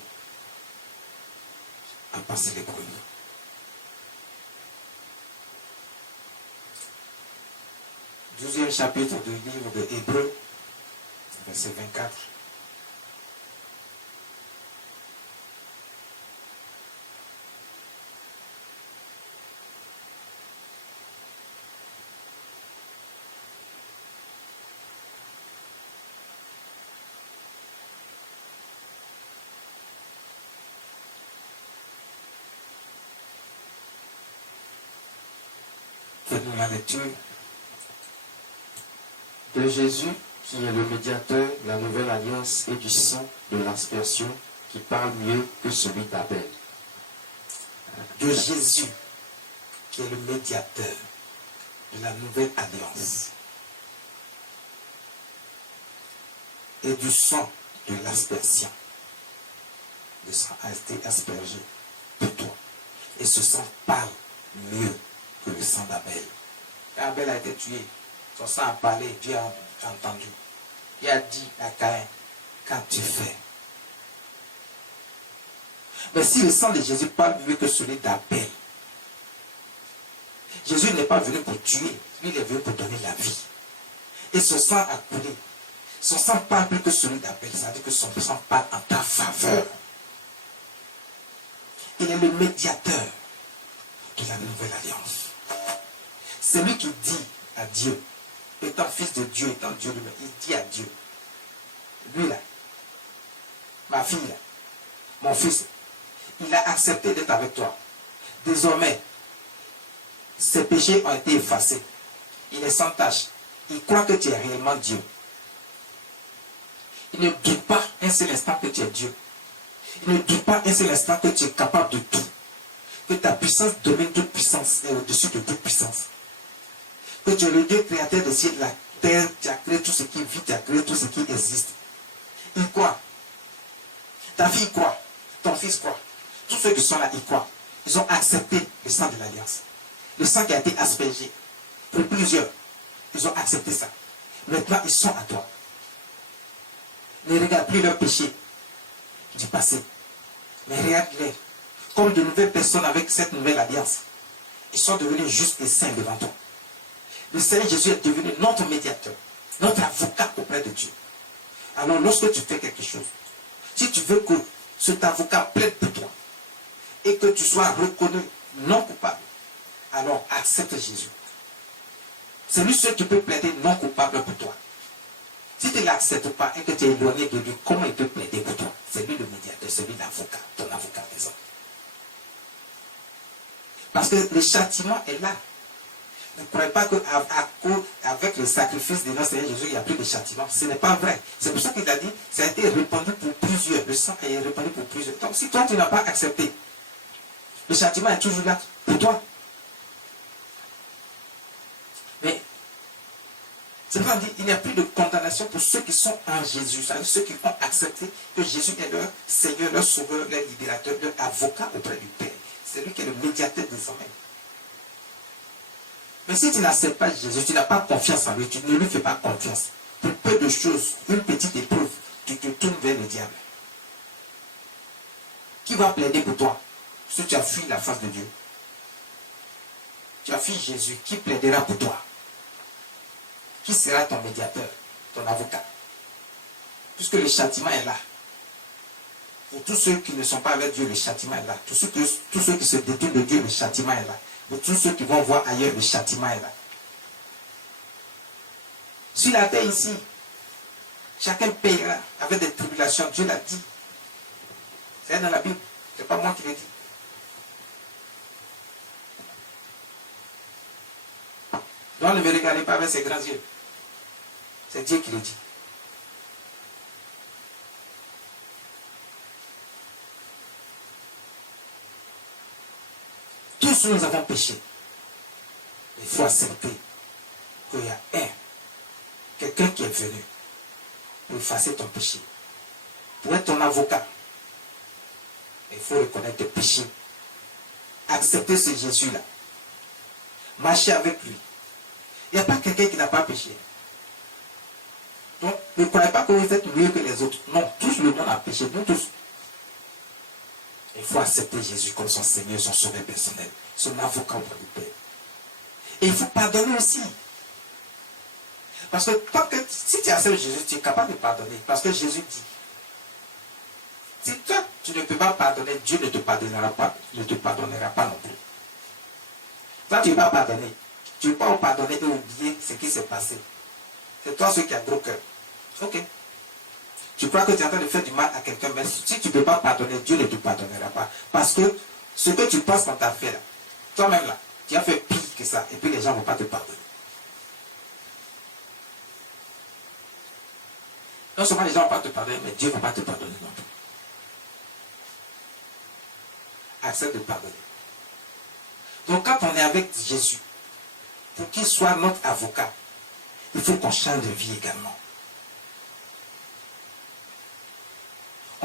à passer l'épreuve. Douzième chapitre du livre de Hébreux, verset 24. Faites-nous la lecture. De Jésus, qui est le médiateur de la nouvelle alliance et du sang de l'expiation, qui parle mieux que celui d'Abel. De Jésus, qui est le médiateur de la nouvelle alliance et du sang de l'aspersion. Le sang a été aspergé pour toi. Et ce sang parle mieux que le sang d'Abel. Quand Abel a été tué, son sang a parlé, Dieu a entendu. Il a dit à Caïn, qu'as-tu fait? Mais si le sang de Jésus parle mieux que celui d'Abel, Jésus n'est pas venu pour tuer, lui il est venu pour donner la vie. Et son sang a coulé. Son sang parle plus que celui d'Abel, ça veut dire que son sang parle en ta faveur. Il est le médiateur de la nouvelle alliance. C'est lui qui dit à Dieu, étant fils de Dieu, étant Dieu lui-même, il dit à Dieu, lui là, ma fille là, mon fils, il a accepté d'être avec toi. Désormais, ses péchés ont été effacés. Il est sans tache. Il croit que tu es réellement Dieu. Il ne doute pas un seul instant que tu es Dieu. Il ne doute pas un seul instant que tu es capable de tout. Que ta puissance domine toute puissance et au-dessus de toute puissance. Que tu es le Dieu créateur des cieux et de la terre. Tu as créé tout ce qui vit, tu as créé tout ce qui existe. Il croit. Ta fille croit. Ton fils croit. Tous ceux qui sont là, ils croient. Ils ont accepté le sang de l'alliance. Le sang qui a été aspergé. Pour plusieurs. Ils ont accepté ça. Maintenant, ils sont à toi. Ne regarde plus leurs péchés du passé. Mais regarde-les comme de nouvelles personnes avec cette nouvelle alliance. Ils sont devenus justes et saints devant toi. Le Seigneur Jésus est devenu notre médiateur, notre avocat auprès de Dieu. Alors lorsque tu fais quelque chose, si tu veux que cet avocat plaide pour toi et que tu sois reconnu non coupable, alors accepte Jésus. C'est lui seul qui peut plaider non coupable pour toi. Si tu ne l'acceptes pas et que tu es éloigné de lui, comment il peut plaider pour toi? C'est lui le médiateur, c'est lui l'avocat, ton avocat des hommes. Parce que le châtiment est là. Ne croyez pas qu'avec le sacrifice de notre Seigneur Jésus, il n'y a plus de châtiment. Ce n'est pas vrai. C'est pour ça qu'il a dit, ça a été répandu pour plusieurs. Le sang est répandu pour plusieurs. Donc si toi tu n'as pas accepté, le châtiment est toujours là pour toi. Mais c'est pour ça qu'il dit, il n'y a plus de condamnation pour ceux qui sont en Jésus. C'est-à-dire ceux qui ont accepté que Jésus est leur Seigneur, leur Sauveur, leur libérateur, leur avocat auprès du Père. C'est lui qui est le médiateur des hommes. Mais si tu n'acceptes pas Jésus, tu n'as pas confiance en lui, tu ne lui fais pas confiance. Pour peu de choses, une petite épreuve, tu te tournes vers le diable. Qui va plaider pour toi si tu as fui la face de Dieu? tu as fui Jésus, qui plaidera pour toi? Qui sera ton médiateur, ton avocat? Puisque le châtiment est là. Pour tous ceux qui ne sont pas avec Dieu, le châtiment est là. Tous ceux qui se détournent de Dieu, le châtiment est là. Pour tous ceux qui vont voir ailleurs, le châtiment est là. Sur la terre ici, chacun payera avec des tribulations. Dieu l'a dit. C'est dans la Bible. Ce n'est pas moi qui l'ai dit. Donc ne me regardez pas avec ses grands yeux. C'est Dieu qui le dit. Tous nous avons péché. Il faut accepter qu'il y a quelqu'un qui est venu pour effacer ton péché. Pour être ton avocat, il faut reconnaître tes péchés. Accepter ce Jésus-là. Marcher avec lui. Il n'y a pas quelqu'un qui n'a pas péché. Donc, ne croyez pas que vous êtes mieux que les autres. Non, tous le monde a péché, nous tous. Il faut accepter Jésus comme son Seigneur, son sauveur personnel, son avocat auprès du Père. Et il faut pardonner aussi. Parce que si tu acceptes Jésus, tu es capable de pardonner. Parce que Jésus dit, si toi, tu ne peux pas pardonner, Dieu ne te pardonnera pas non plus. Toi, tu ne peux pas pardonner. Tu ne peux pas pardonner et oublier ce qui s'est passé. C'est toi ceux qui a gros cœur. Ok. Tu crois que tu es en train de faire du mal à quelqu'un, mais si tu ne peux pas pardonner, Dieu ne te pardonnera pas. Parce que ce que tu penses qu'on t'a fait là, toi-même là, tu as fait pire que ça, et puis les gens ne vont pas te pardonner. Non seulement les gens ne vont pas te pardonner, mais Dieu ne va pas te pardonner non plus. Accepte de pardonner. Donc quand on est avec Jésus, pour qu'il soit notre avocat, il faut qu'on change de vie également.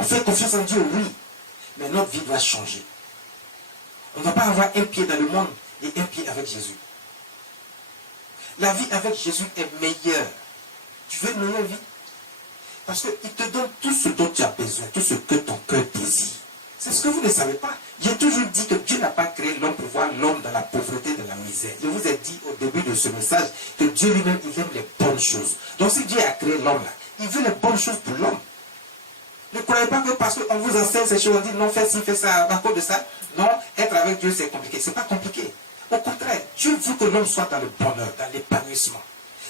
On fait confiance en Dieu, oui, mais notre vie doit changer. On ne va pas avoir un pied dans le monde et un pied avec Jésus. La vie avec Jésus est meilleure. Tu veux une meilleure vie? Parce qu'il te donne tout ce dont tu as besoin, tout ce que ton cœur désire. C'est ce que vous ne savez pas. J'ai toujours dit que Dieu n'a pas créé l'homme pour voir l'homme dans la pauvreté, dans la misère. Je vous ai dit au début de ce message que Dieu lui-même, il aime les bonnes choses. Donc si Dieu a créé l'homme là, il veut les bonnes choses pour l'homme. Ne croyez pas que parce qu'on vous enseigne ces choses, on dit non, fais ci, fais ça, à cause de ça. Non, être avec Dieu, c'est compliqué. Ce n'est pas compliqué. Au contraire, Dieu veut que l'homme soit dans le bonheur, dans l'épanouissement.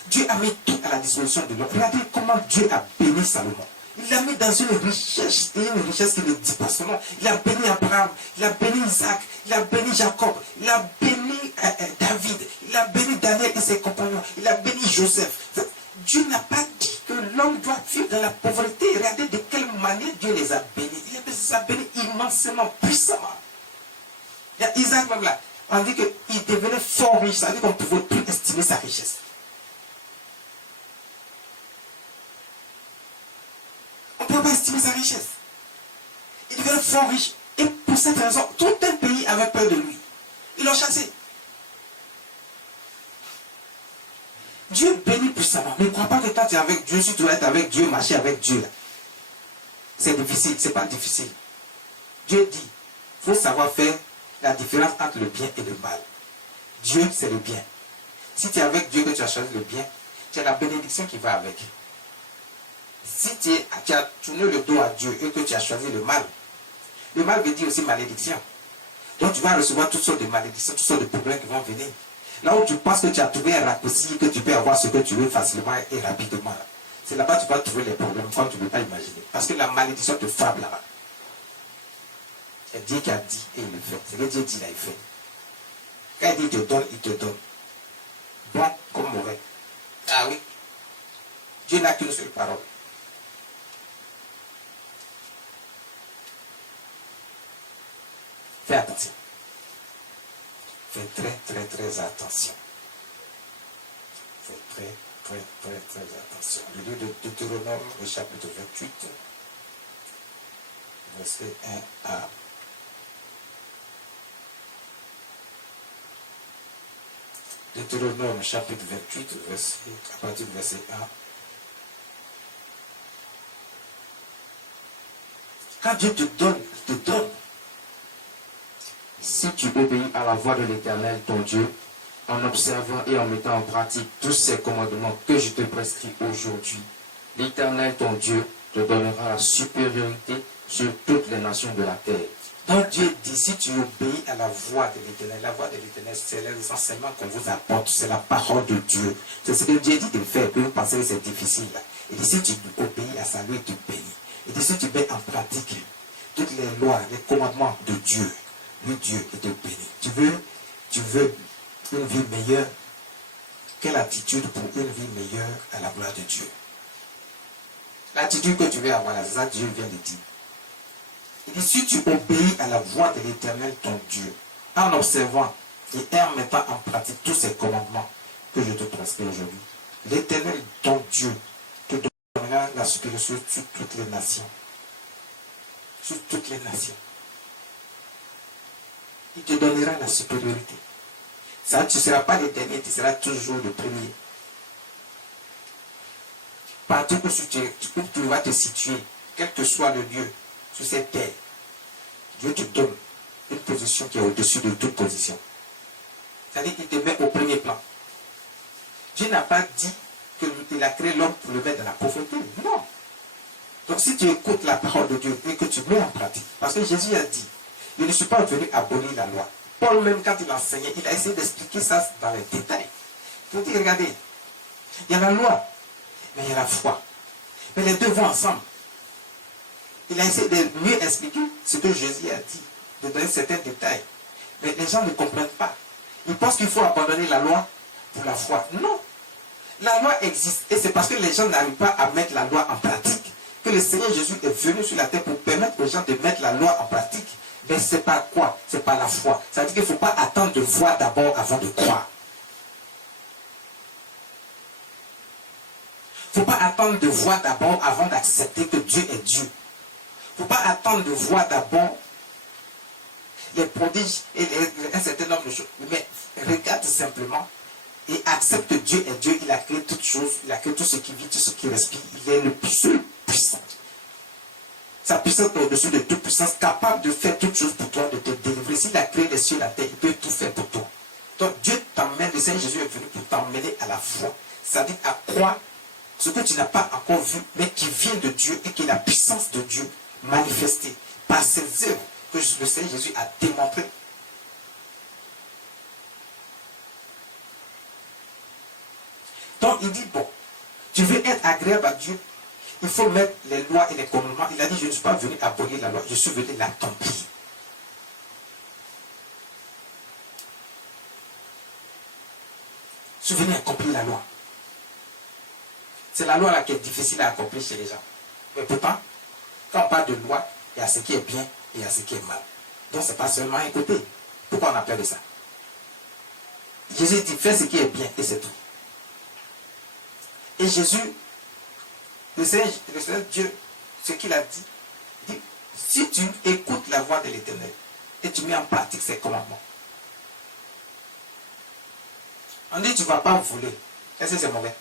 Dieu a mis tout à la disposition de l'homme. Regardez comment Dieu a béni Salomon. Il l'a mis dans une richesse, et une richesse qui ne dit pas son nom. Il a béni Abraham, il a béni Isaac, il a béni Jacob, il a béni David, il a béni Daniel et ses compagnons, il a béni Joseph. Dieu n'a pas dit que l'homme doit vivre dans la pauvreté. Regardez de quelle manière Dieu les a bénis. Il les a bénis immensément, puissamment. Il y a Isaac même là. On dit qu'il devenait fort riche. Ça veut dire qu'on ne pouvait plus estimer sa richesse. On ne pouvait pas estimer sa richesse. Il devenait fort riche. Et pour cette raison, tout un pays avait peur de lui. Ils l'ont chassé. Dieu bénit puissamment. Ne crois pas que quand tu es avec Dieu, si tu dois être avec Dieu, marcher avec Dieu, c'est difficile. Ce n'est pas difficile. Dieu dit, il faut savoir faire la différence entre le bien et le mal. Dieu, c'est le bien. Si tu es avec Dieu, que tu as choisi le bien, tu as la bénédiction qui va avec. Si tu as tourné le dos à Dieu et que tu as choisi le mal veut dire aussi malédiction. Donc tu vas recevoir toutes sortes de malédictions, toutes sortes de problèmes qui vont venir. Là où tu penses que tu as trouvé un raccourci, que tu peux avoir ce que tu veux facilement et rapidement. C'est là-bas que tu vas trouver les problèmes comme tu ne peux pas imaginer. Parce que la malédiction te frappe là-bas. C'est Dieu qui a dit et il le fait. C'est que Dieu dit là, il fait. Quand il dit il te donne, il te donne. Bon comme mauvais. Ah oui. Dieu n'a qu'une seule parole. Fais attention. Fais très attention. Fais très attention. Le livre de Deutéronome, le chapitre 28, verset 1 à. Deutéronome, chapitre 28, à partir du verset 1. Quand Dieu te donne, il te donne. Si tu obéis à la voix de l'Éternel, ton Dieu, en observant et en mettant en pratique tous ces commandements que je te prescris aujourd'hui, l'Éternel, ton Dieu, te donnera la supériorité sur toutes les nations de la terre. Donc Dieu dit, si tu obéis à la voix de l'Éternel, la voix de l'Éternel, c'est les enseignements qu'on vous apporte, c'est la parole de Dieu. C'est ce que Dieu dit de faire, que vous pensez que c'est difficile. Il dit, si tu obéis à ça, lui te bénit. Il dit, si tu mets en pratique toutes les lois, les commandements de Dieu, lui Dieu te bénit. Tu veux une vie meilleure? Quelle attitude pour une vie meilleure à la gloire de Dieu? L'attitude que tu veux avoir, c'est ça que Dieu vient de dire. Il dit, si tu obéis à la voix de l'Éternel, ton Dieu, en observant et en mettant en pratique tous ces commandements que je te prescris aujourd'hui, l'Éternel, ton Dieu, te donnera la supériorité sur toutes les nations. Sur toutes les nations. Il te donnera la supériorité. Ça, tu ne seras pas le dernier, tu seras toujours le premier. Partout où tu vas te situer, quel que soit le lieu, sur cette terre, Dieu te donne une position qui est au-dessus de toute position. C'est-à-dire qu'il te met au premier plan. Dieu n'a pas dit qu'il a créé l'homme pour le mettre dans la pauvreté. Non. Donc si tu écoutes la parole de Dieu et que tu mets en pratique, parce que Jésus a dit, je ne suis pas venu abolir la loi. Paul même quand il enseignait, il a essayé d'expliquer ça dans les détails. Il dit, regardez, il y a la loi, mais il y a la foi. Mais les deux vont ensemble. Il a essayé de mieux expliquer ce que Jésus a dit, de donner certains détails. Mais les gens ne comprennent pas. Ils pensent qu'il faut abandonner la loi pour la foi. Non. La loi existe. Et c'est parce que les gens n'arrivent pas à mettre la loi en pratique que le Seigneur Jésus est venu sur la terre pour permettre aux gens de mettre la loi en pratique. Mais c'est pas quoi? C'est pas la foi. Ça veut dire qu'il ne faut pas attendre de voir d'abord avant de croire. Il ne faut pas attendre de voir d'abord avant d'accepter que Dieu est Dieu. Il ne faut pas attendre de voir d'abord les prodiges et un certain nombre de choses. Mais regarde simplement et accepte que Dieu est Dieu. Il a créé toutes choses. Il a créé tout ce qui vit, tout ce qui respire. Il est le seul puissant. Sa puissance est au-dessus de toute puissance, capable de faire toutes choses pour toi, de te délivrer. S'il a créé les cieux et la terre, il peut tout faire pour toi. Donc Dieu t'emmène, le Seigneur Jésus est venu pour t'emmener à la foi. C'est-à-dire à croire ce que tu n'as pas encore vu, mais qui vient de Dieu et qui est la puissance de Dieu manifestée par ses œuvres que le Seigneur Jésus a démontrées. Donc il dit, bon, tu veux être agréable à Dieu, il faut mettre les lois et les commandements. Il a dit, je ne suis pas venu abolir la loi, je suis venu l'accomplir. Je suis venu accomplir la loi. C'est la loi là qui est difficile à accomplir chez les gens. Mais pourtant, quand on parle de loi, il y a ce qui est bien et il y a ce qui est mal. Donc ce n'est pas seulement un côté. Pourquoi on appelle ça? Jésus dit, fais ce qui est bien et c'est tout. Et Jésus, le Seigneur Dieu, ce qu'il a dit, si tu écoutes la voix de l'Éternel et tu mets en pratique ses commandements, on dit tu ne vas pas voler. Est-ce que c'est mauvais?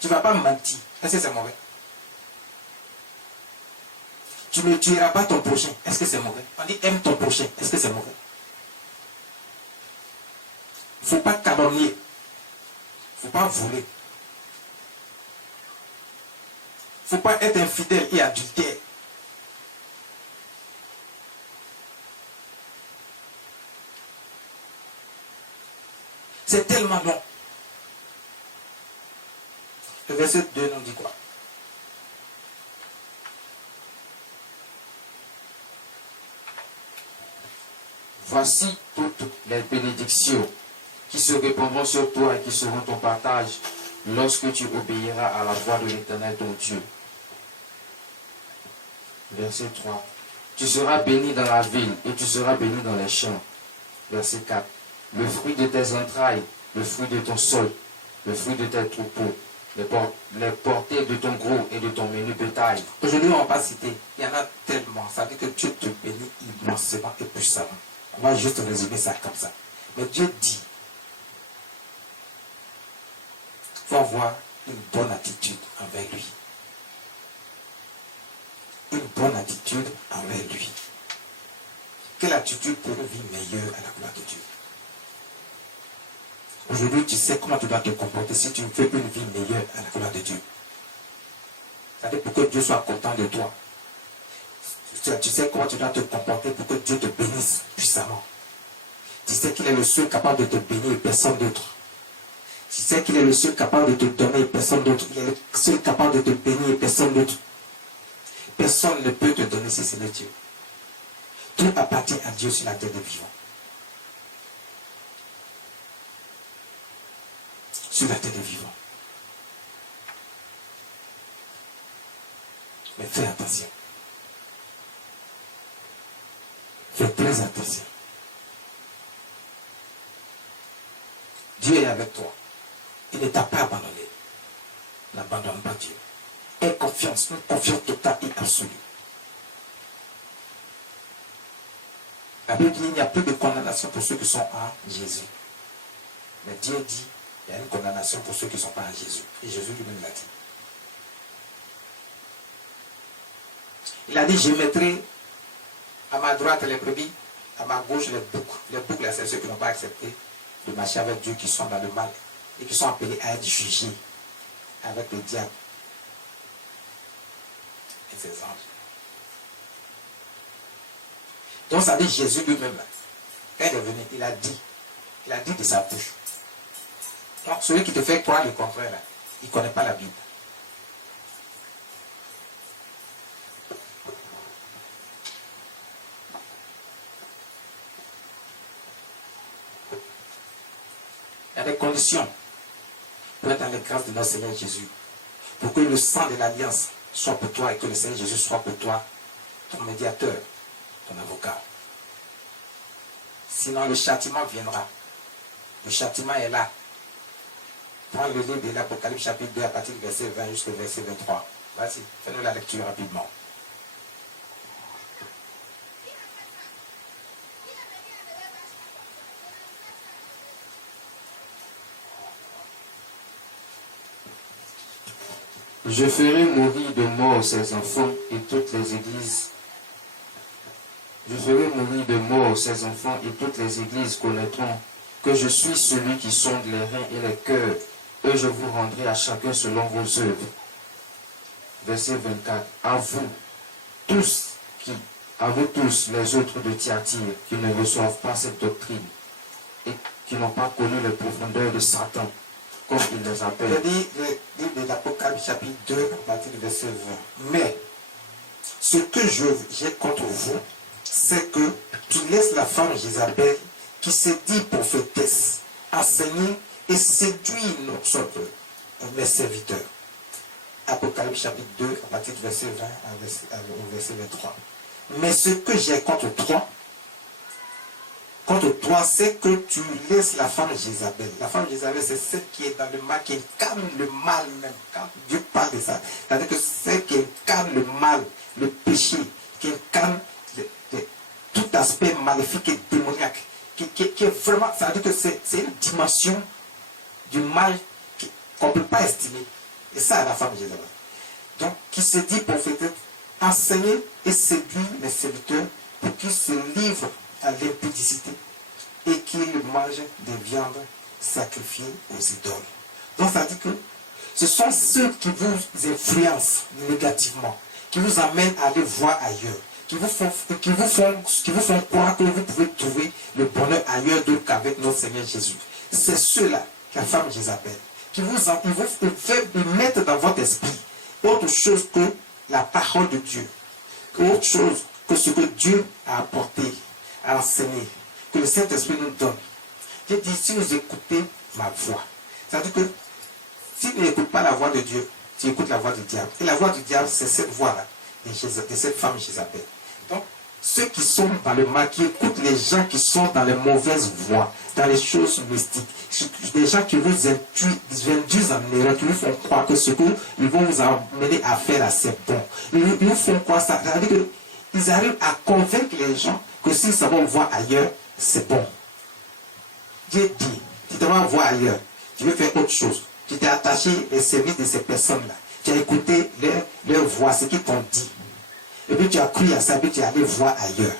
Tu ne vas pas mentir. Est-ce que c'est mauvais? Tu ne tueras pas ton prochain. Est-ce que c'est mauvais? On dit aime ton prochain. Est-ce que c'est mauvais? Il ne faut pas calomnier. Il ne faut pas voler. Il ne faut pas être infidèle et adultère. C'est tellement long. Le verset 2 nous dit quoi? Voici toutes les bénédictions qui se répandront sur toi et qui seront ton partage lorsque tu obéiras à la voix de l'Éternel ton Dieu. Verset 3. Tu seras béni dans la ville et tu seras béni dans les champs. Verset 4. Le fruit de tes entrailles, le fruit de ton sol, le fruit de tes troupeaux, les portées de ton gros et de ton menu bétail. Aujourd'hui, on va pas citer. Il y en a tellement. Ça veut dire que Dieu te bénit immensément et puissamment. On va juste résumer ça comme ça. Mais Dieu dit, il faut avoir une bonne attitude envers lui. Une bonne attitude envers lui. Quelle attitude pour une vie meilleure à la gloire de Dieu? Aujourd'hui, tu sais comment tu dois te comporter si tu veux une vie meilleure à la gloire de Dieu. C'est-à-dire pour que Dieu soit content de toi. Tu sais comment tu dois te comporter pour que Dieu te bénisse puissamment. Tu sais qu'il est le seul capable de te bénir et personne d'autre. Tu sais qu'il est le seul capable de te donner et personne d'autre. Il est le seul capable de te bénir et personne d'autre. Personne ne peut te donner si c'est le Dieu. Tout appartient à Dieu sur la terre des vivants. Sur la terre des vivants. Mais fais attention. Fais très attention. Dieu est avec toi. Il ne t'a pas abandonné. N'abandonne pas Dieu. Aie confiance, une confiance totale et absolue. La Bible dit qu'il n'y a plus de condamnation pour ceux qui sont en Jésus. Mais Dieu dit qu'il y a une condamnation pour ceux qui ne sont pas en Jésus. Et Jésus lui-même l'a dit. Il a dit, je mettrai à ma droite les brebis, à ma gauche les boucs. Les boucs, là, c'est ceux qui n'ont pas accepté de marcher avec Dieu, qui sont dans le mal et qui sont appelés à être jugés avec le diable et ses anges. Donc ça dit Jésus lui-même, quand il est venu, il a dit de sa bouche. Donc celui qui te fait croire le contraire, là, il ne connaît pas la Bible. Il y a des conditions pour être dans les grâces de notre Seigneur Jésus. Pour que le sang de l'alliance soit pour toi et que le Seigneur Jésus soit pour toi ton médiateur, ton avocat. Sinon le châtiment viendra. Le châtiment est là. Prends le livre de l'Apocalypse chapitre 2 à partir du verset 20 jusqu'au verset 23. Vas-y, fais-nous la lecture rapidement. Je ferai mourir de mort ses enfants et toutes les églises. Je ferai mourir de mort ses enfants et toutes les églises connaîtront que je suis celui qui sonde les reins et les cœurs, et je vous rendrai à chacun selon vos œuvres. Verset 24. À vous tous, les autres de Thyatire, qui ne reçoivent pas cette doctrine et qui n'ont pas connu les profondeurs de Satan, comme il les appelle. Il dit le livre de l'Apocalypse chapitre 2 à partir du verset 20. Mais ce que j'ai contre vous, c'est que tu laisses la femme Jézabel qui se dit prophétesse, enseigner et séduire mes serviteurs. Apocalypse chapitre 2 à partir du verset 20 au verset 23. Mais ce que j'ai contre toi, c'est que tu laisses la femme Jézabel. La femme Jézabel, c'est celle qui est dans le mal, qui incarne le mal même. Quand Dieu parle de ça, c'est-à-dire que celle qui incarne le mal, le péché, qui incarne tout aspect maléfique et démoniaque, qui est vraiment, c'est-à-dire que c'est une dimension du mal qu'on ne peut pas estimer. Et ça, la femme Jézabel. Donc, qui se dit prophétesse, enseigner et séduire les serviteurs pour qu'ils se livrent à l'impudicité et qu'ils mangent des viandes sacrifiées aux idoles. Donc ça dit que ce sont ceux qui vous influencent négativement, qui vous amènent à aller voir ailleurs, qui vous font croire que vous pouvez trouver le bonheur ailleurs d'autre qu'avec notre Seigneur Jésus. C'est ceux-là, la femme Jézabel, qui ils mettent dans votre esprit autre chose que la parole de Dieu, autre chose que ce que Dieu a apporté, a enseigné, que le Saint-Esprit nous donne. J'ai dit, si vous écoutez ma voix, c'est-à-dire que si tu n'écoutes pas la voix de Dieu, tu écoutes la voix du diable. Et la voix du diable, c'est cette voix-là, de cette femme Jézabel. Donc, ceux qui sont dans le mal, qui écoutent les gens qui sont dans les mauvaises voies, dans les choses mystiques, des gens qui vous induisent en erreur, qui vous font croire que ce qu'ils vont vous amener à faire là, c'est bon. Ils vous font croire ça. C'est-à-dire qu'ils arrivent à convaincre les gens que s'ils s'en vont voir ailleurs, c'est bon. Dieu dit, tu te vas voir ailleurs, tu veux faire autre chose. Tu t'es attaché au service de ces personnes-là. Tu as écouté leur voix, ce qu'ils t'ont dit. Et puis tu as cru à ça, puis tu es allé voir ailleurs.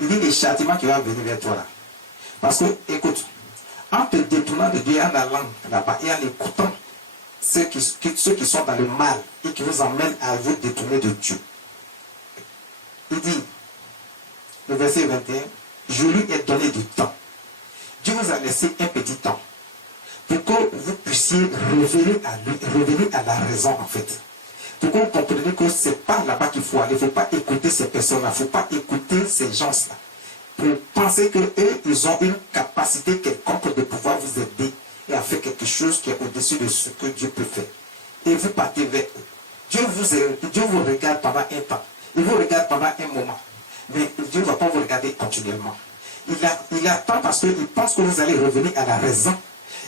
Il dit les châtiments qui vont venir vers toi là. Parce que, écoute, en te détournant de Dieu et en allant là-bas et en écoutant ceux qui sont dans le mal et qui vous emmènent à vous détourner de Dieu. Il dit, le verset 21, je lui ai donné du temps. Dieu vous a laissé un petit temps pour que vous puissiez revenir à lui, revenir à la raison en fait. Pour que vous compreniez que ce n'est pas là-bas qu'il faut aller, il ne faut pas écouter ces personnes-là, il ne faut pas écouter ces gens-là. Pour penser qu'eux, ils ont une capacité quelconque de pouvoir vous aider et à faire quelque chose qui est au-dessus de ce que Dieu peut faire. Et vous partez vers eux. Dieu vous regarde pendant un temps. Il vous regarde pendant un moment. Mais Dieu ne va pas vous regarder continuellement. Il attend parce qu'il pense que vous allez revenir à la raison.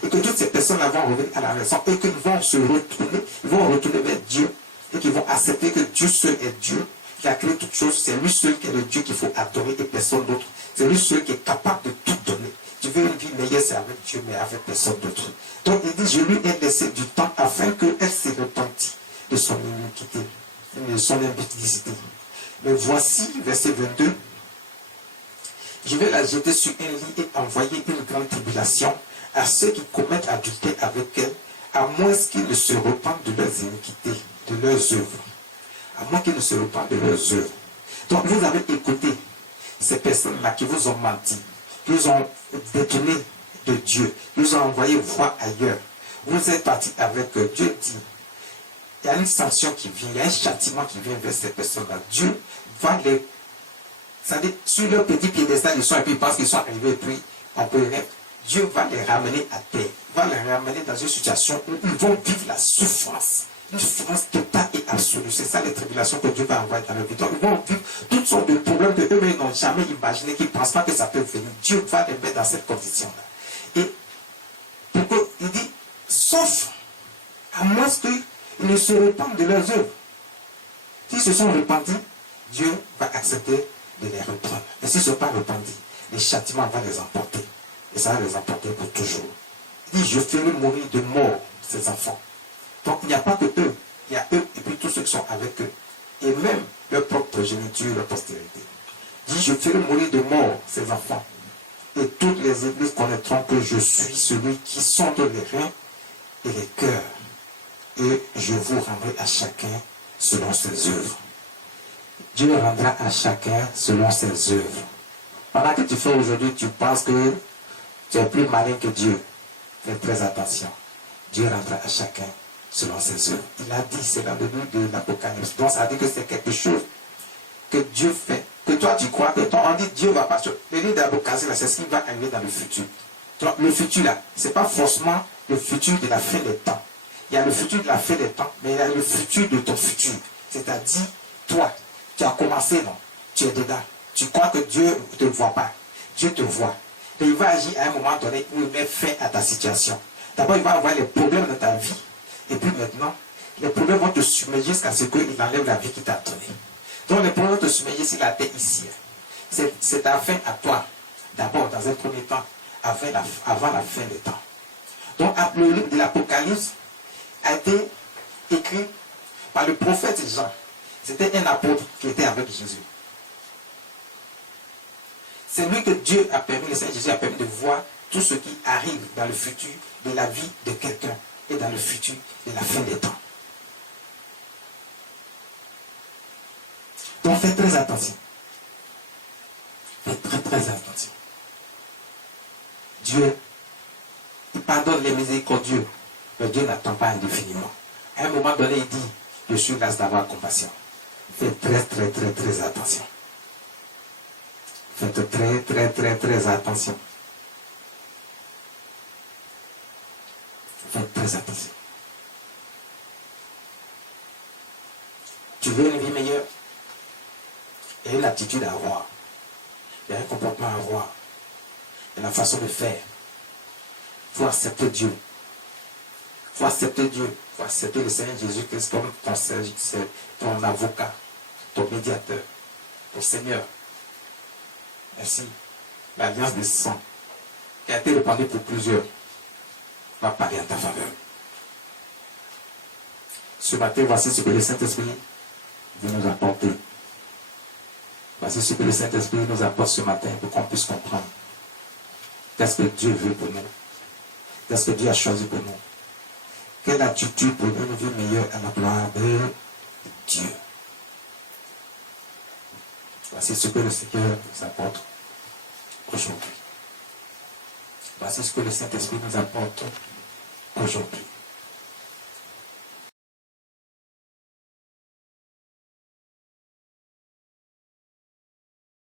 Et que toutes ces personnes-là vont revenir à la raison. Et qu'ils vont se retourner. Ils vont retourner vers Dieu. Et qu'ils vont accepter que Dieu seul est Dieu. Qui a créé toutes choses. C'est lui seul qui est le Dieu qu'il faut adorer et personne d'autre. C'est lui seul qui est capable de tout donner. Tu veux une vie meilleure, c'est avec Dieu, mais avec personne d'autre. Donc il dit, je lui ai laissé du temps afin qu'elle se repentisse de son iniquité, de son impudicité. Mais voici, verset 22, je vais la jeter sur un lit et envoyer une grande tribulation à ceux qui commettent adultère avec elle, à moins qu'ils ne se repentent de leurs iniquités, de leurs œuvres. À moins qu'ils ne se repentent de leurs œuvres. Donc vous avez écouté ces personnes-là qui vous ont menti, qui vous ont détourné de Dieu, qui vous ont envoyé voir ailleurs. Vous êtes parti avec eux. Dieu dit, il y a une sanction qui vient, il y a un châtiment qui vient vers ces personnes-là. Dieu va les... C'est-à-dire, sur leur petit piédestal, ils sont et puis ils pensent qu'ils sont arrivés et puis on peut rien. Dieu va les ramener à terre. Il va les ramener dans une situation où ils vont vivre la souffrance. Une souffrance totale et absolue. C'est ça les tribulations que Dieu va envoyer dans leur vie. Donc, ils vont vivre toutes sortes de problèmes que eux-mêmes n'ont jamais imaginé, qu'ils ne pensent pas que ça peut venir. Dieu va les mettre dans cette condition-là. Et pourquoi il dit, sauf à moins qu'ils ne se repentent de leurs œuvres. S'ils se sont repentis, Dieu va accepter de les reprendre. Et s'ils ne sont pas repentis, les châtiments vont les emporter. Et ça va les emporter pour toujours. Il dit, je ferai mourir de mort ces enfants. Donc il n'y a pas que eux, il y a eux et puis tous ceux qui sont avec eux. Et même leur propre progéniture, leur postérité. Il dit, je ferai mourir de mort ces enfants. Et toutes les églises connaîtront que je suis celui qui sonde les reins et les cœurs. Et je vous rendrai à chacun selon ses œuvres. Dieu rendra à chacun selon ses œuvres. Pendant que tu fais aujourd'hui, tu penses que tu es plus malin que Dieu. Fais très attention. Dieu rendra à chacun selon ses œuvres. Il a dit, c'est dans le livre de l'Apocalypse. Donc ça dit que c'est quelque chose que Dieu fait. Que toi tu crois que on dit Dieu va pas. Le livre d'Apocalypse, c'est ce qui va arriver dans le futur. Donc, le futur là, ce n'est pas forcément le futur de la fin des temps. Il y a le futur de la fin des temps, mais il y a le futur de ton futur. C'est-à-dire, toi, tu as commencé, non? Tu es dedans. Tu crois que Dieu ne te voit pas. Dieu te voit. Et il va agir à un moment donné où il met fin à ta situation. D'abord, il va avoir les problèmes de ta vie. Et puis maintenant, les problèmes vont te submerger jusqu'à ce qu'il enlève la vie qu'il t'a donnée. Donc les problèmes vont te submerger s'il a été ici. C'est ta fin à toi. D'abord, dans un premier temps, avant la fin des temps. Donc le livre de l'Apocalypse a été écrit par le prophète Jean. C'était un apôtre qui était avec Jésus. C'est lui que Dieu a permis, le Seigneur Jésus a permis de voir tout ce qui arrive dans le futur de la vie de quelqu'un et dans le futur de la fin des temps. Donc faites très attention. Faites très très attention. Dieu, il pardonne les miséricordieux, mais Dieu n'attend pas indéfiniment. À un moment donné, il dit, je suis là d'avoir compassion. Faites très très très très attention. Faites très très très très attention. Faites très attention. Tu veux une vie meilleure? Il y a une attitude à avoir. Il y a un comportement à avoir. Il y a la façon de faire. Il faut accepter Dieu. Il faut accepter Dieu. Il faut accepter le Seigneur Jésus-Christ comme ton avocat, ton médiateur, ton Seigneur. Merci. L'alliance des saints qui a été répandue pour plusieurs va parler en ta faveur. Ce matin, voici ce que le Saint-Esprit veut nous apporter. Voici ce que le Saint-Esprit nous apporte ce matin pour qu'on puisse comprendre qu'est-ce que Dieu veut pour nous Qu'est-ce que Dieu a choisi pour nous? Quelle attitude pour une vie meilleure à la gloire de Dieu? Voici ce que le Seigneur nous apporte aujourd'hui. Voici ce que le Saint-Esprit nous apporte aujourd'hui.